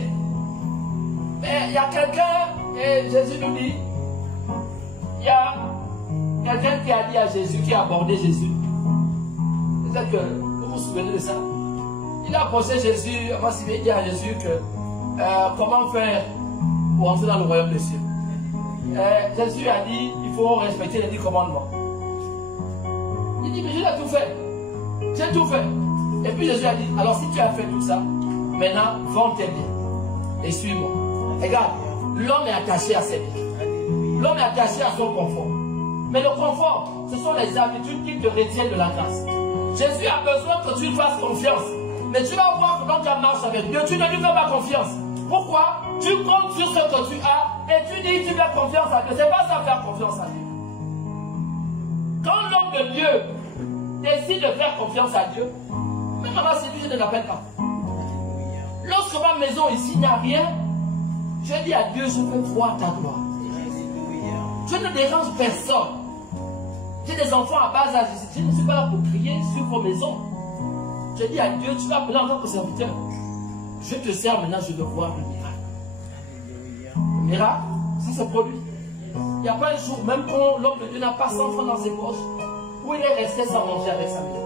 Mais il y a quelqu'un, et Jésus nous dit, il y a quelqu'un qui a dit à Jésus, qui a abordé Jésus. C'est que vous vous souvenez de ça? Il a posé Jésus, il dit à Jésus que comment faire pour entrer dans le royaume des cieux. Jésus a dit, il faut respecter les 10 commandements. Il dit, mais j'ai tout fait. J'ai tout fait. Et puis Jésus a dit, alors si tu as fait tout ça, maintenant, vends tes biens et suis-moi. Regarde, l'homme est attaché à ses biens. L'homme est attaché à son confort. Mais le confort, ce sont les habitudes qui te retiennent de la grâce. Jésus a besoin que tu lui fasses confiance. Mais tu vas voir que dans ta marche avec Dieu, tu ne lui fais pas confiance. Pourquoi? Tu comptes sur ce que tu as et tu dis que tu fais confiance à Dieu. C'est pas ça faire confiance à Dieu. Quand l'homme de Dieu décide de faire confiance à Dieu, même maman, c'est lui, je ne l'appelle pas. Lorsque ma maison ici n'a rien, je dis à Dieu, je veux voir ta gloire. Je ne dérange personne. J'ai des enfants à bas âge ici. Je ne suis pas là pour crier sur vos maisons. Je dis à Dieu, tu vas appeler en tant que serviteur. Je te sers maintenant, je veux voir le miracle. Le miracle, ça se produit. Il n'y a pas un jour, même quand l'homme de Dieu n'a pas 100 francs dans ses poches, où il est resté sans manger avec sa maison.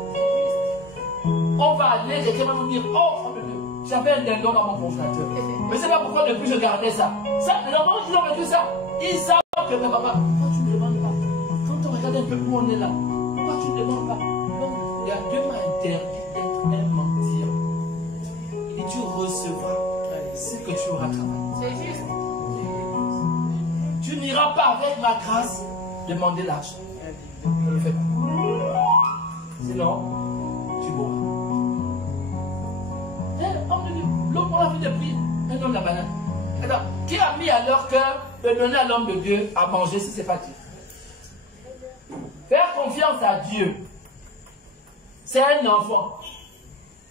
On va aller, quelqu'un va nous dire, oh, frère de Dieu, j'avais un dindon dans mon congélateur. Mais c'est pas pourquoi depuis je gardais ça. Ça, les enfants qui ont vécu ça, ils savent que mais papa, pourquoi tu ne demandes pas? Quand on regarde un peu où on est là, pourquoi tu ne demandes pas? Non, Dieu m'a interdit d'être un mentir. Et tu recevras ce que tu auras travaillé. C'est juste. Tu n'iras pas avec ma grâce demander l'argent. Ne le fais pas. Sinon, tu mourras. L'homme, on a fait des prières. Un homme de la banane. Alors, qui a mis à leur cœur de donner à l'homme de Dieu à manger si ce n'est pas Dieu? Faire confiance à Dieu. C'est un enfant.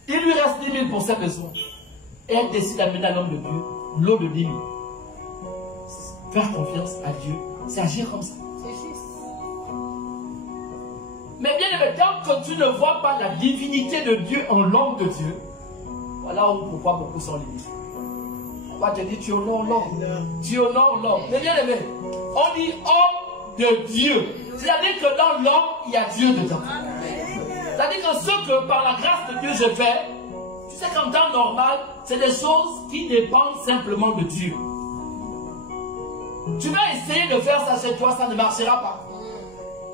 Il lui reste 10 000 pour ses besoins. Et elle décide d'amener à l'homme de Dieu l'eau de 10 000. Faire confiance à Dieu, c'est agir comme ça. C'est juste. Mais bien évidemment, tant que tu ne vois pas la divinité de Dieu en l'homme de Dieu, voilà pourquoi beaucoup sont limités. On va te dire, tu honores l'homme. Tu honores l'homme. Mais bien aimé, on dit homme de Dieu. C'est-à-dire que dans l'homme, il y a Dieu dedans. C'est-à-dire que ce que par la grâce de Dieu je fais, tu sais qu'en temps normal, c'est des choses qui dépendent simplement de Dieu. Tu vas essayer de faire ça chez toi, ça ne marchera pas.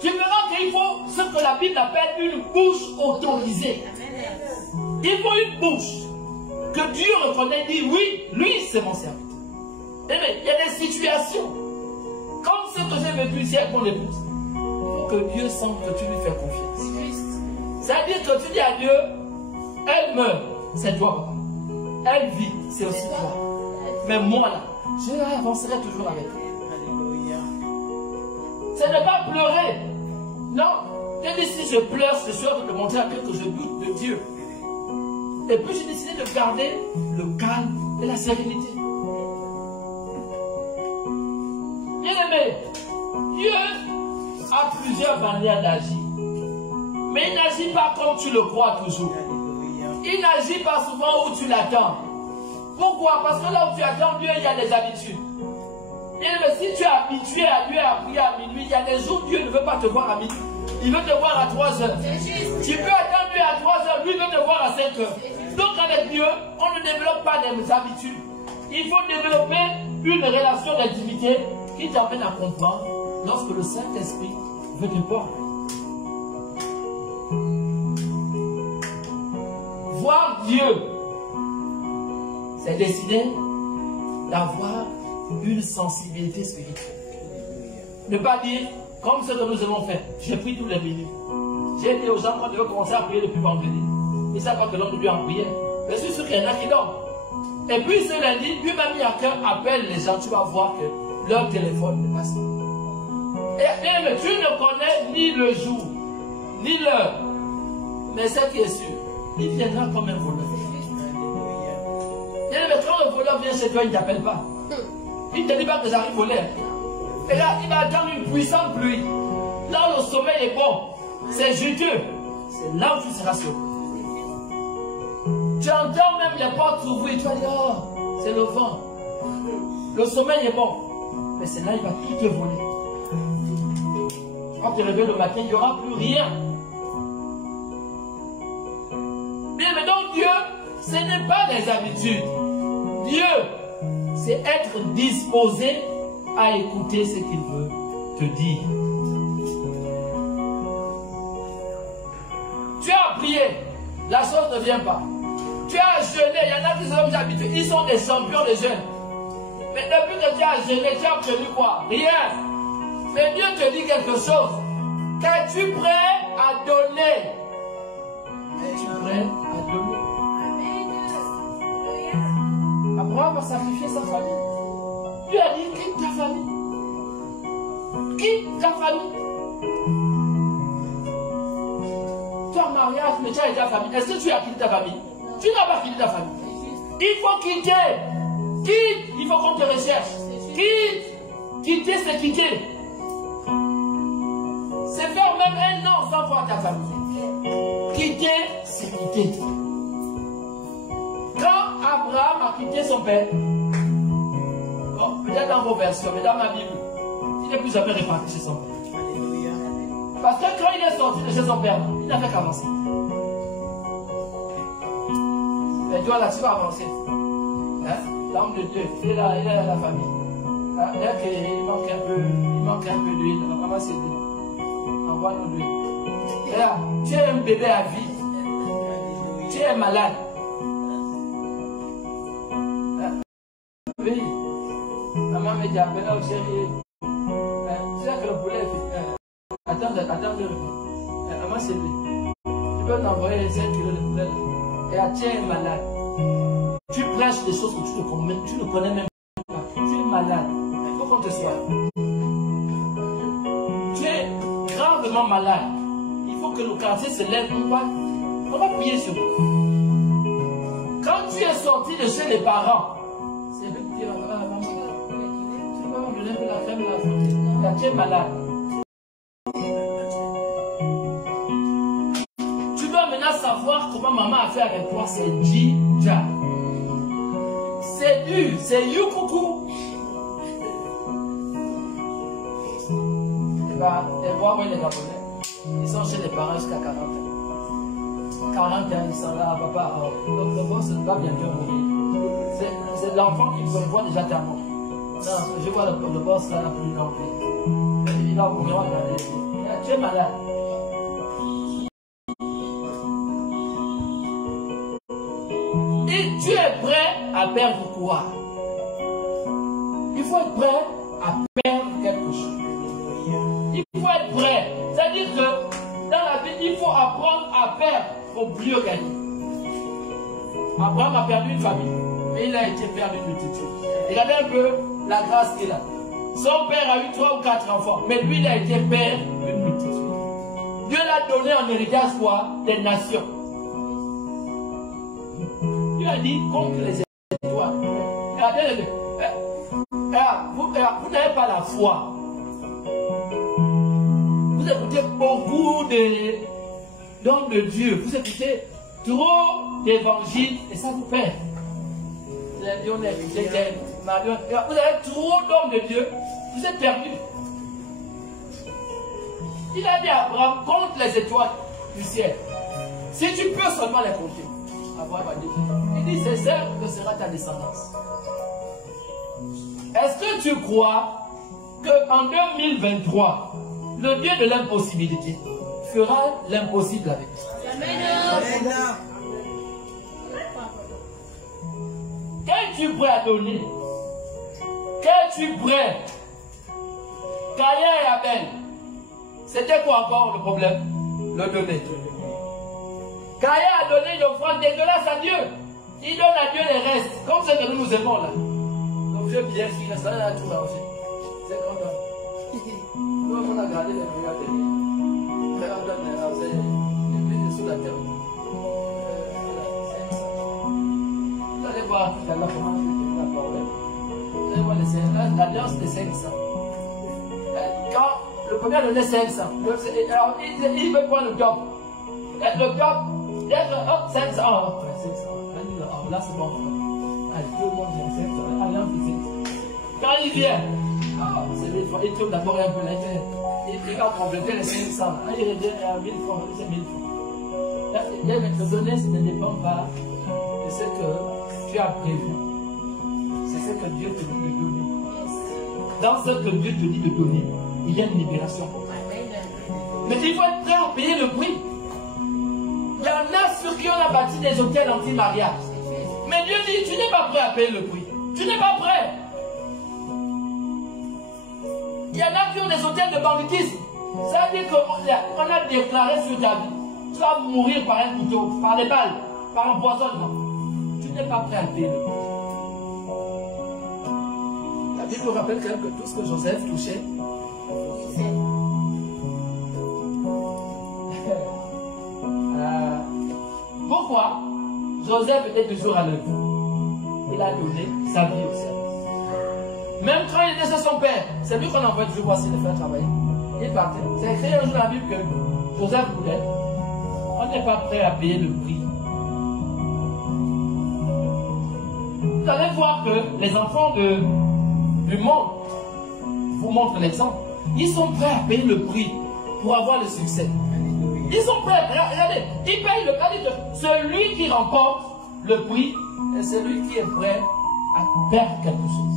Tu verras qu'il faut ce que la Bible appelle une bouche autorisée. Il faut une bouche que Dieu reconnaît et dit oui, lui c'est mon serviteur. Mais il y a des situations. Comme ce que j'ai vécu ici avec mon épouse, il faut que Dieu sente que tu lui fais confiance. C'est-à-dire que tu dis à Dieu, elle meurt, c'est toi, papa. Elle vit, c'est aussi toi. Mais moi là, je avancerai toujours avec toi. Alléluia. Ce n'est pas pleurer. Non. Je dis si je pleure, je suis en train de montrer à Dieu que je doute de Dieu. Et puis j'ai décidé de garder le calme et la sérénité. Bien-aimé, Dieu a plusieurs manières d'agir. Mais il n'agit pas comme tu le crois toujours. Alléluia. Il n'agit pas souvent où tu l'attends. Pourquoi? Parce que là où tu attends Dieu, il y a des habitudes. Et si tu es habitué à Dieu à prier à minuit, il y a des jours où Dieu ne veut pas te voir à minuit. Il veut te voir à 3 heures. Tu peux attendre Dieu à 3 heures, lui veut te voir à 5 heures. Donc avec Dieu, on ne développe pas des habitudes. Il faut développer une relation d'intimité qui t'amène à comprendre lorsque le Saint-Esprit veut te voir. Voir Dieu, c'est décider d'avoir une sensibilité spirituelle. Ne pas dire, comme ce que nous avons fait, j'ai pris tous les minutes. J'ai dit aux gens qu'on devait commencer à prier depuis vendredi. Ils savent pas que l'homme de Dieu en priait. Je suis sûr qu'il y en a qui dorment. Et puis ce lundi, Dieu m'a mis à cœur, appelle les gens, tu vas voir que leur téléphone ne passe pas. Et tu ne connais ni le jour, ni l'heure. Mais ce qui est sûr, il viendra comme un voleur. Et quand le voleur vient chez toi, il ne t'appelle pas. Il ne te dit pas que j'arrive voler. Et là, il va attendre une puissante pluie. Là où le sommeil est bon, c'est juteux. C'est là où tu seras sauvé. Tu entends même les portes s'ouvrir. Tu vas dire, oh, c'est le vent. Le sommeil est bon. Mais c'est là il va tout te voler. Quand tu te réveilles le matin, il n'y aura plus rien. Mais donc Dieu, ce n'est pas des habitudes. Dieu, c'est être disposé à écouter ce qu'il veut te dire. Tu as prié, la chose ne vient pas. Tu as jeûné, il y en a qui sont habitués, ils sont des champions de jeûne. Mais depuis que tu as jeûné, tu as obtenu quoi? Rien. Mais Dieu te dit quelque chose. Es-tu prêt à donner? Es-tu prêt à donner? Abraham a sacrifié sa famille. Dieu a dit, quitte ta famille. Quitte ta famille. Toi, mariage, mais tu as été ta famille. Est-ce que tu as quitté ta famille? Tu n'as pas quitté ta famille. Il faut quitter. Quitte, il faut qu'on te recherche. Quitte. Quitter, c'est quitter. C'est faire même un an sans voir ta famille. Quitter, c'est quitter. Quand Abraham a quitté son père, bon, peut-être dans vos versions, mais dans ma Bible, il n'est plus jamais reparti chez son père. Alléluia. Parce que quand il est sorti de chez son père, il n'a fait qu'avancer. Mais toi là, tu vas avancer. Hein? L'homme de Dieu, il est là, il est dans la famille. Hein? Dès qu'il manque un peu d'huile, on va ramasser l'huile. Envoie-nous l'huile. Et là, tu es un bébé à vie. Tu es malade. Oui. Maman me dit, appelle là au chéri. Tu sais que le poulet est fait. Attends, maman c'est lui. Tu peux t'envoyer 5 kilos de poulet. Et là, tu es malade. Tu prêches des choses que tu ne connais même pas. Tu es malade. Il faut qu'on te soigne. Tu es gravement malade. Il faut que le quartier se lève. On va prier sur toi. Quand tu es sorti de chez les parents, c'est eux qui disent, maman, tu peux me donner un peu la crème là. Là, tu es malade. Tu dois maintenant savoir comment maman a fait avec toi. C'est Dja. C'est dur, c'est you coucou. Et bah, et voir les Gabonais. Ils sont chez les parents jusqu'à 40 ans. 40 ans, ils sont là, papa. Le boss va bientôt mourir. C'est l'enfant qui voit déjà ta mort. Non, je vois le boss là, plus longtemps. Il va mourir dans les yeux. Tu es malade. Et tu es prêt à perdre quoi? Il faut être prêt à perdre quelque chose. faut mieux gagner. Abraham a perdu une famille, mais il a été père d'une multitude. Regardez un peu la grâce qu'il a. Son père a eu 3 ou 4 enfants, mais lui, il a été père d'une multitude. Dieu l'a donné en héritage quoi? Des nations. Dieu a dit contre les étoiles. Regardez, vous n'avez pas la foi. Vous écoutez beaucoup d'hommes de Dieu. Vous écoutez trop d'évangiles et ça vous perd. Vous avez trop d'hommes de Dieu. Vous êtes perdus. Il a dit à Abraham, compte les étoiles du ciel. Si tu peux seulement les compter. Abraham a dit, il dit, c'est ça que sera ta descendance. Est-ce que tu crois qu'en 2023, le Dieu de l'impossibilité fera l'impossible avec toi? Amen. Qu'es-tu prêt à donner? Qu'es-tu prêt? Caïn et Abel, c'était quoi encore le problème? Le donner. Caïn a donné une offrande dégueulasse à Dieu. Il donne à Dieu les restes, comme ce que nous nous aimons là. L'objet bien qui reste là, tout là aussi. C'est comme ça. Nous, on a gardé les meilleurs de lui. On donne les plus sous la terre. Vous allez voir tout à l'heure comment je vais la problème. Vous allez voir la danse des 500. Quand le premier a donné 500, alors il veut prendre le top. Le top, il a 500. Là c'est bon. Allez, tout le monde vient 500. Allez, on fait 500. Quand il vient, il tourne d'abord un peu la tête. Il va compléter les 500. Il revient à 1000 francs, c'est 1000 francs. Il va te donner, ça ne dépend pas de ce que tu as prévu. C'est ce que Dieu te dit de donner. Dans ce que Dieu te dit de donner, il y a une libération pour toi. Mais il faut être prêt à payer le prix. Il y en a sur qui on a bâti des hôtels anti-mariage. Mais Dieu dit, tu n'es pas prêt à payer le prix. Tu n'es pas prêt. Il y en a qui ont des hôtels de banditisme. Ça veut dire qu'on a déclaré sur ta vie. Tu vas mourir par un couteau, par des balles, par un empoisonnement. Tu n'es pas prêt à payer le prix. La Bible nous rappelle quand même que tout ce que Joseph touchait, pourquoi Joseph était toujours à l'œuvre? Il a donné sa vie au service. Même quand il était chez son père, c'est lui qu'on envoie toujours voir s'il le fait travailler. Il partait. C'est écrit un jour dans la Bible que Joseph voulait. On n'est pas prêt à payer le prix. Vous allez voir que les enfants du monde vous montrent l'exemple. Ils sont prêts à payer le prix pour avoir le succès. Ils sont prêts, regardez, ils payent le prix. Celui qui remporte le prix est celui qui est prêt à perdre quelque chose.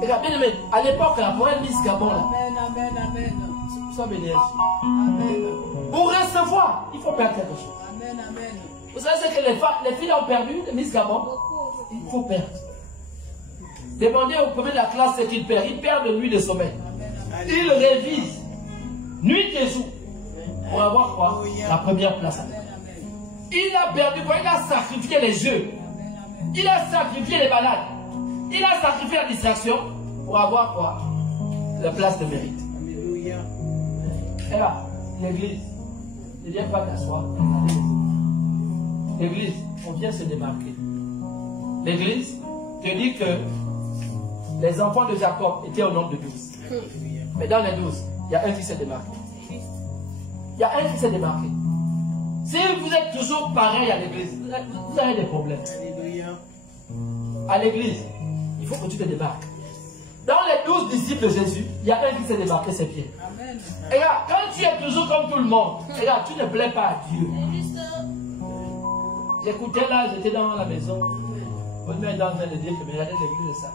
Regardez, mais à l'époque, pour un Miss Gabon, là, Amen. sois béni. Amen. Pour recevoir, il faut perdre quelque chose. Amen. Vous savez ce que les filles ont perdu, les Miss Gabon? Il faut perdre. Demandez au premier de la classe ce qu'il perd. Il perd de nuit de sommeil. Il révise nuit et jour pour avoir quoi? La première place. Il a perdu quoi? Il a sacrifié les jeux. Il a sacrifié les balades. Il a sacrifié la distraction pour avoir quoi? La place de mérite. Alléluia. Et là, l'église, ne viens pas t'asseoir. L'église, on vient se démarquer. L'église te dit que les enfants de Jacob étaient au nombre de 12. Mais dans les 12, il y a un qui s'est démarqué. Il y a un qui s'est démarqué. Si vous êtes toujours pareil à l'église, vous avez des problèmes. Alléluia. À l'église, il faut que tu te démarques. Dans les 12 disciples de Jésus, il y a un qui s'est démarqué, c'est Pierre. Amen. Et là, quand tu es toujours comme tout le monde, et là, tu ne plais pas à Dieu. J'écoutais là, j'étais dans la maison. Votre mère est en train de dire que mais regardez l'église de ça.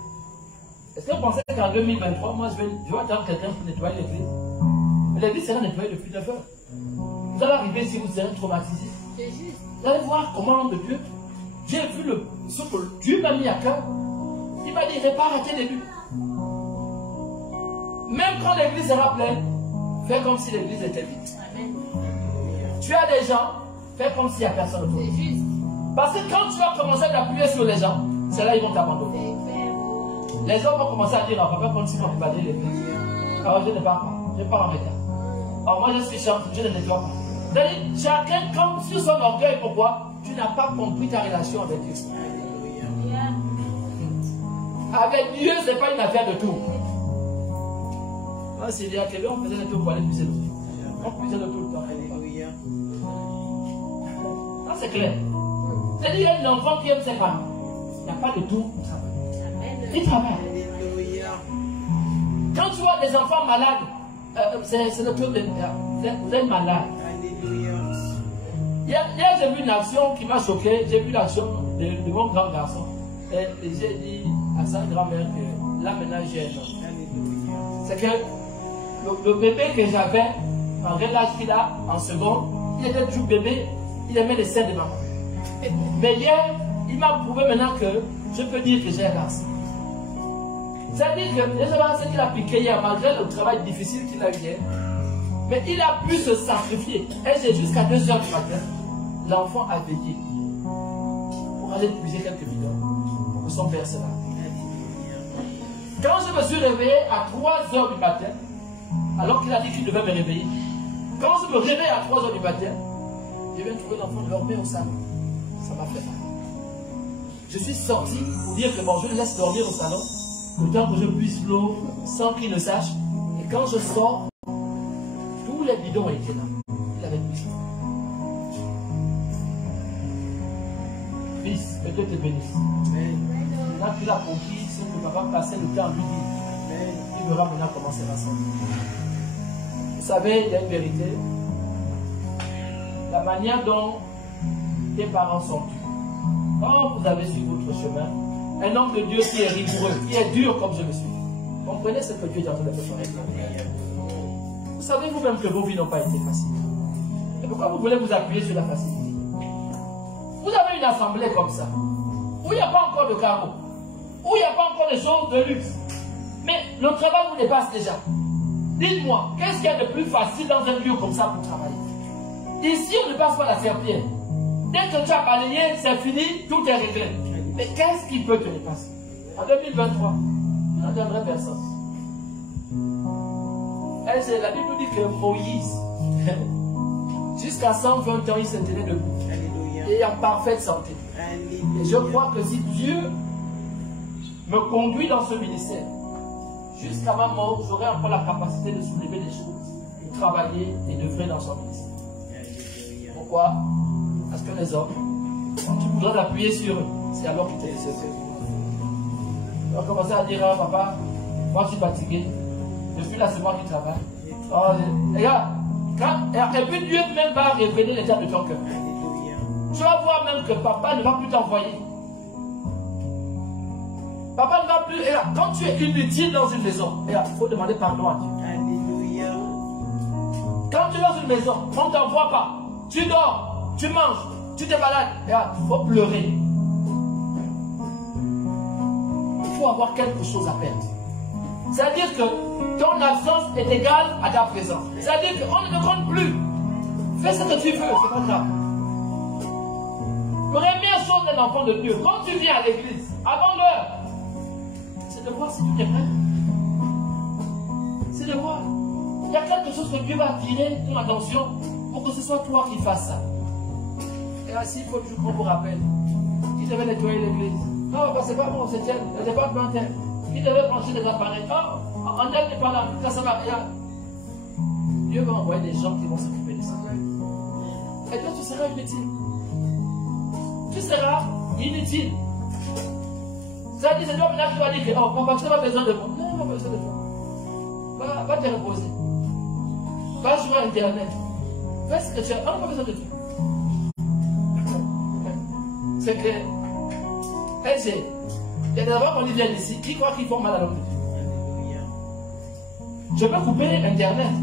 Est-ce que vous pensez qu'en 2023, moi je vais attendre quelqu'un pour nettoyer l'église? L'église sera nettoyée depuis 9 heures. Vous allez arriver si vous serez traumatisé. Vous allez voir comment l'homme de Dieu, j'ai vu ce que Dieu m'a mis à cœur. Il m'a dit, répare à tes débuts. Même quand l'église sera pleine, fais comme si l'église était vide. Tu as des gens, fais comme s'il n'y a personne autour. C'est juste. Parce que quand tu vas commencer à t'appuyer sur les gens, c'est là qu'ils vont t'abandonner. Les gens vont commencer à dire, ah, papa, quand tu vas préparer l'église, alors je ne pars pas, je pars en métal. Alors moi je suis chanteur, je ne nettoie pas. C'est-à-dire, chacun comme sur son orgueil, pourquoi? Tu n'as pas compris ta relation avec Dieu. Avec Dieu, ce n'est pas une affaire de tout. C'est dire que on faisait le tour pour aller puiser l'eau. On puisait le tout le temps. Ça c'est clair. C'est-à-dire, il y a un enfant qui aime ses parents. Il n'y a pas de tout. Il travaille. Quand tu vois des enfants malades, c'est le truc de. Vous êtes malade. Hier, j'ai vu une action qui m'a choqué. J'ai vu l'action de mon grand garçon. Et j'ai dit à sa grand-mère que là maintenant j'ai un homme. C'est que le bébé que j'avais, malgré l'âge qu'il a, en seconde, il était toujours bébé, il aimait les seins de maman. Mais hier, il m'a prouvé maintenant que je peux dire que j'ai un garçon. C'est-à-dire que, je ne sais pas ce qu'il a piqué hier, malgré le travail difficile qu'il a eu hier, mais il a pu se sacrifier. Et j'ai jusqu'à 2 h du matin, l'enfant a veillé pour aller puiser quelques bidons pour son père cela. Quand je me suis réveillé à 3 h du matin, alors qu'il a dit qu'il devait me réveiller, quand je me réveille à 3 h du matin, je viens trouver l'enfant dormir au salon. Ça m'a fait mal. Je suis sorti pour dire que bon, je le laisse dormir au salon, le temps que je puisse l'eau sans qu'il ne sache. Et quand je sors, tous les bidons étaient là. Il avait puisé. Fils, que Dieu te bénisse. Là, tu l'as compris, c'est que papa passait le temps à lui dire. Il verra maintenant comment c'est la santé. Vous savez, il y a une vérité. La manière dont tes parents sont durs. Quand vous avez suivi votre chemin, un homme de Dieu qui est rigoureux, qui est dur comme je le suis, comprenez ce que Dieu est en train de faire. Vous savez vous-même que vos vies n'ont pas été faciles. Et pourquoi vous voulez vous appuyer sur la facilité? Vous avez une assemblée comme ça, où il n'y a pas encore de carreaux, où il n'y a pas encore de choses de luxe. Mais le travail vous dépasse déjà. Dites-moi, qu'est-ce qu'il y a de plus facile dans un lieu comme ça pour travailler? Ici, on ne passe pas la serpillère. Dès que tu as balayé, c'est fini, tout est réglé. Mais qu'est-ce qui peut te dépasser? En 2023, je ne donnerai personne. Et la Bible nous dit que Moïse, jusqu'à 120 ans, il se tenait debout. Et en parfaite santé. Et je crois que si Dieu me conduit dans ce ministère, jusqu'à ma mort, j'aurai encore la capacité de soulever des choses, de travailler et d'œuvrer dans son ministère. Pourquoi? Parce que les hommes, quand tu voudras t'appuyer sur eux, c'est alors qu'ils te laissent faire. Tu vas commencer à dire, ah, papa, moi je suis fatigué, depuis là c'est moi qui travaille. Oh, et puis Dieu même va révéler l'état de ton cœur. Tu vas voir même que papa ne va plus t'envoyer. Papa ne va plus. Et là, quand tu es inutile dans une maison, il faut demander pardon à Dieu. Alléluia. Quand tu es dans une maison, on ne t'envoie pas. Tu dors, tu manges, tu te balades. Et là, il faut pleurer. Il faut avoir quelque chose à perdre. C'est-à-dire que ton absence est égale à ta présence. C'est-à-dire qu'on ne te compte plus. Fais ce que tu veux, c'est pas grave. La première chose d'un enfant de Dieu, quand tu viens à l'église, avant l'heure, c'est de voir si tu es prêt. C'est de voir. Il y a quelque chose que Dieu va attirer ton attention pour que ce soit toi qui fasses ça. Et ainsi, il faut toujours qu'on vous rappelle. Qui devait nettoyer l'église? Non, c'est pas bon, c'est tel, c'est pas bon tel. Qui devait brancher des appareils? Oh, on n'est pas là, ça va. Dieu va envoyer des gens qui vont s'occuper de ça. Et toi, tu seras inutile. Tu seras inutile. Ça dit, c'est toi maintenant qui vas dire que, oh, papa, tu n'as pas besoin de moi. Non, pas besoin de toi. Va te reposer. Va jouer à Internet. Fais ce que tu as. On n'a pas besoin de toi. C'est que, il y a des gens qui viennent ici qui croient qu'ils font mal à l'homme de Dieu. Je peux couper Internet.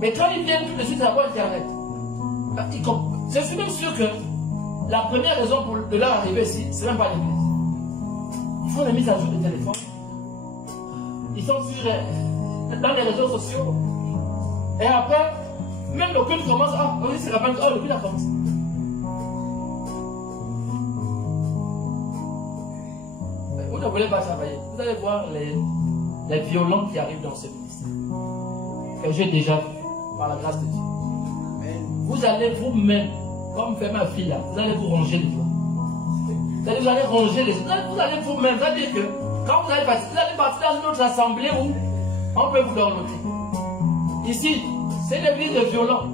Mais quand ils viennent tout de suite avoir Internet, je suis même sûr que la première raison de leur arrivée ici, c'est même pas l'église. Ils font des mises à jour de téléphone. Ils sont dans les réseaux sociaux. Et après, Même le culte commence, ah, on se rappelle, oh, le culte a commencé. Vous ne voulez pas travailler. Vous allez voir les violents qui arrivent dans ce ministère. Que j'ai déjà vu, par la grâce de Dieu. Vous allez vous-même, comme fait ma fille là, vous allez vous ranger les doigts. Vous allez ranger les doigts. Vous allez vous-même, c'est-à-dire que quand vous allez partir dans une autre assemblée où on peut vous dorloter. Ici, c'est l'église de violents.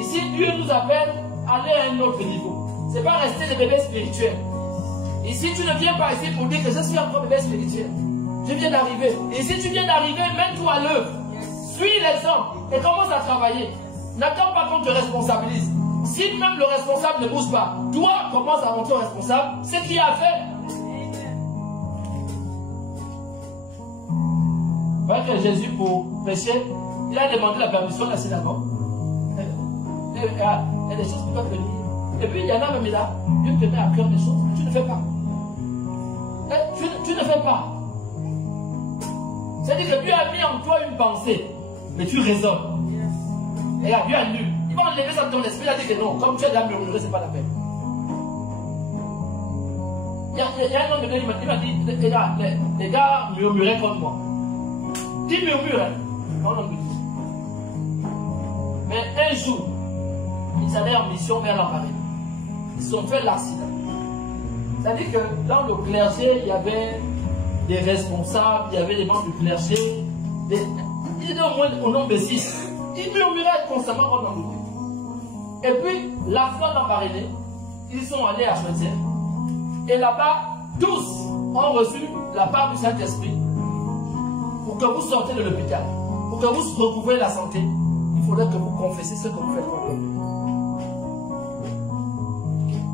Ici, Dieu nous appelle à aller à un autre niveau. Ce n'est pas rester des bébés spirituels. Ici, tu ne viens pas ici pour dire que je suis encore bébé spirituel. Je viens d'arriver. Et si tu viens d'arriver, mets-toi à l'œuvre. Suis les hommes et commence à travailler. N'attends pas qu'on te responsabilise. Si même le responsable ne bouge pas, toi commence à montrer au responsable ce qu'il a fait. Vous voyez que Jésus, pour prêcher, il a demandé la permission de la synagogue. Il y a des choses qui peuvent venir. Et puis il y en a même là, Dieu te met à cœur des choses que tu ne fais pas. Tu ne fais pas. C'est-à-dire que Dieu a mis en toi une pensée, mais tu raisonnes. Et là, Dieu annule. Il va enlever ça de ton esprit, il a dit que non, comme tu as déjà murmuré, c'est pas la peine. Il y a un homme qui m'a dit, les gars murmuraient comme moi. Ils murmurent, non, non, mais un jour, ils allaient en mission vers la marine. Ils ont fait l'accident. C'est-à-dire que dans le clergé, il y avait des responsables, il y avait des membres du clergé. Ils étaient au moins au nombre de 6. Ils murmuraient constamment comme dans le groupe. Et puis, la foi dans Marinée, ils sont allés à Chrétien. Et là-bas, tous ont reçu la part du Saint-Esprit. Pour que vous sortez de l'hôpital, pour que vous retrouviez la santé, il faudrait que vous confessiez ce que vous faites contre lui.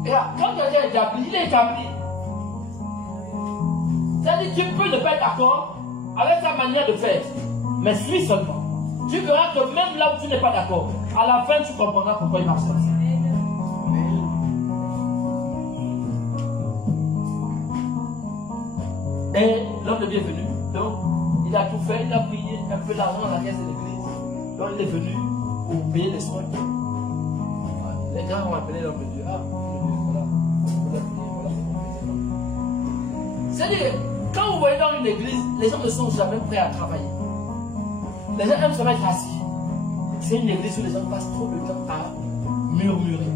Et là, quand quelqu'un est établi, il est établi. C'est-à-dire que tu peux ne pas être d'accord avec sa manière de faire, mais suis seulement. Tu verras que même là où tu n'es pas d'accord, à la fin tu comprendras pourquoi il marche comme ça. Et l'homme de Dieu est venu, donc il a tout fait, il a pris un peu d'argent dans la caisse de l'église. Donc il est venu pour payer les soins. Les gens ont appelé l'homme de Dieu. Ah, voilà. C'est-à-dire, quand vous voyez dans une église, les gens ne sont jamais prêts à travailler. Les gens aiment se mettre assis. C'est une église où les gens passent trop de temps à murmurer.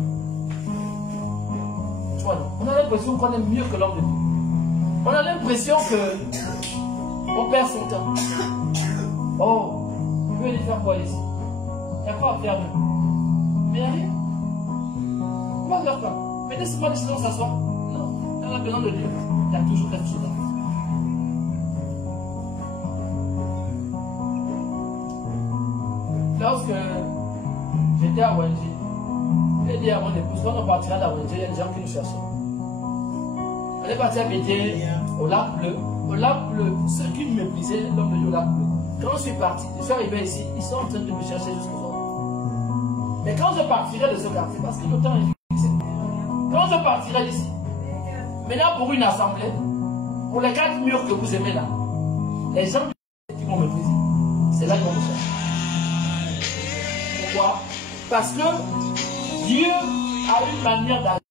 Tu vois, on a l'impression qu'on est mieux que l'homme de Dieu. On a l'impression qu'on perd son temps. Oh, je vais aller faire quoi ici? Il y a quoi à faire même? Mais il n'y a rien. On va faire quoi? Mais laissez-moi les gens s'asseoir. Non, on a besoin de Dieu. Il y a toujours quelque chose à faire. Lorsque j'étais à Wendy, j'ai dit à mon épouse, quand on partira à Wendy, il y a des gens qui nous cherchent. On est parti à Bédier, au lac bleu. Au lac bleu, ceux qui me méprisaient, l'homme de Dieu au lac bleu. Quand je suis parti, je suis arrivé ici, ils sont en train de me chercher jusqu'aujourd'hui. Mais quand je partirai de ce quartier, parce que le temps est fixé, quand je partirai d'ici, maintenant pour une assemblée, pour les 4 murs que vous aimez là, les gens qui vont me mépriser, c'est là qu'ils vont me chercher. Pourquoi? Parce que Dieu a une manière d'agir.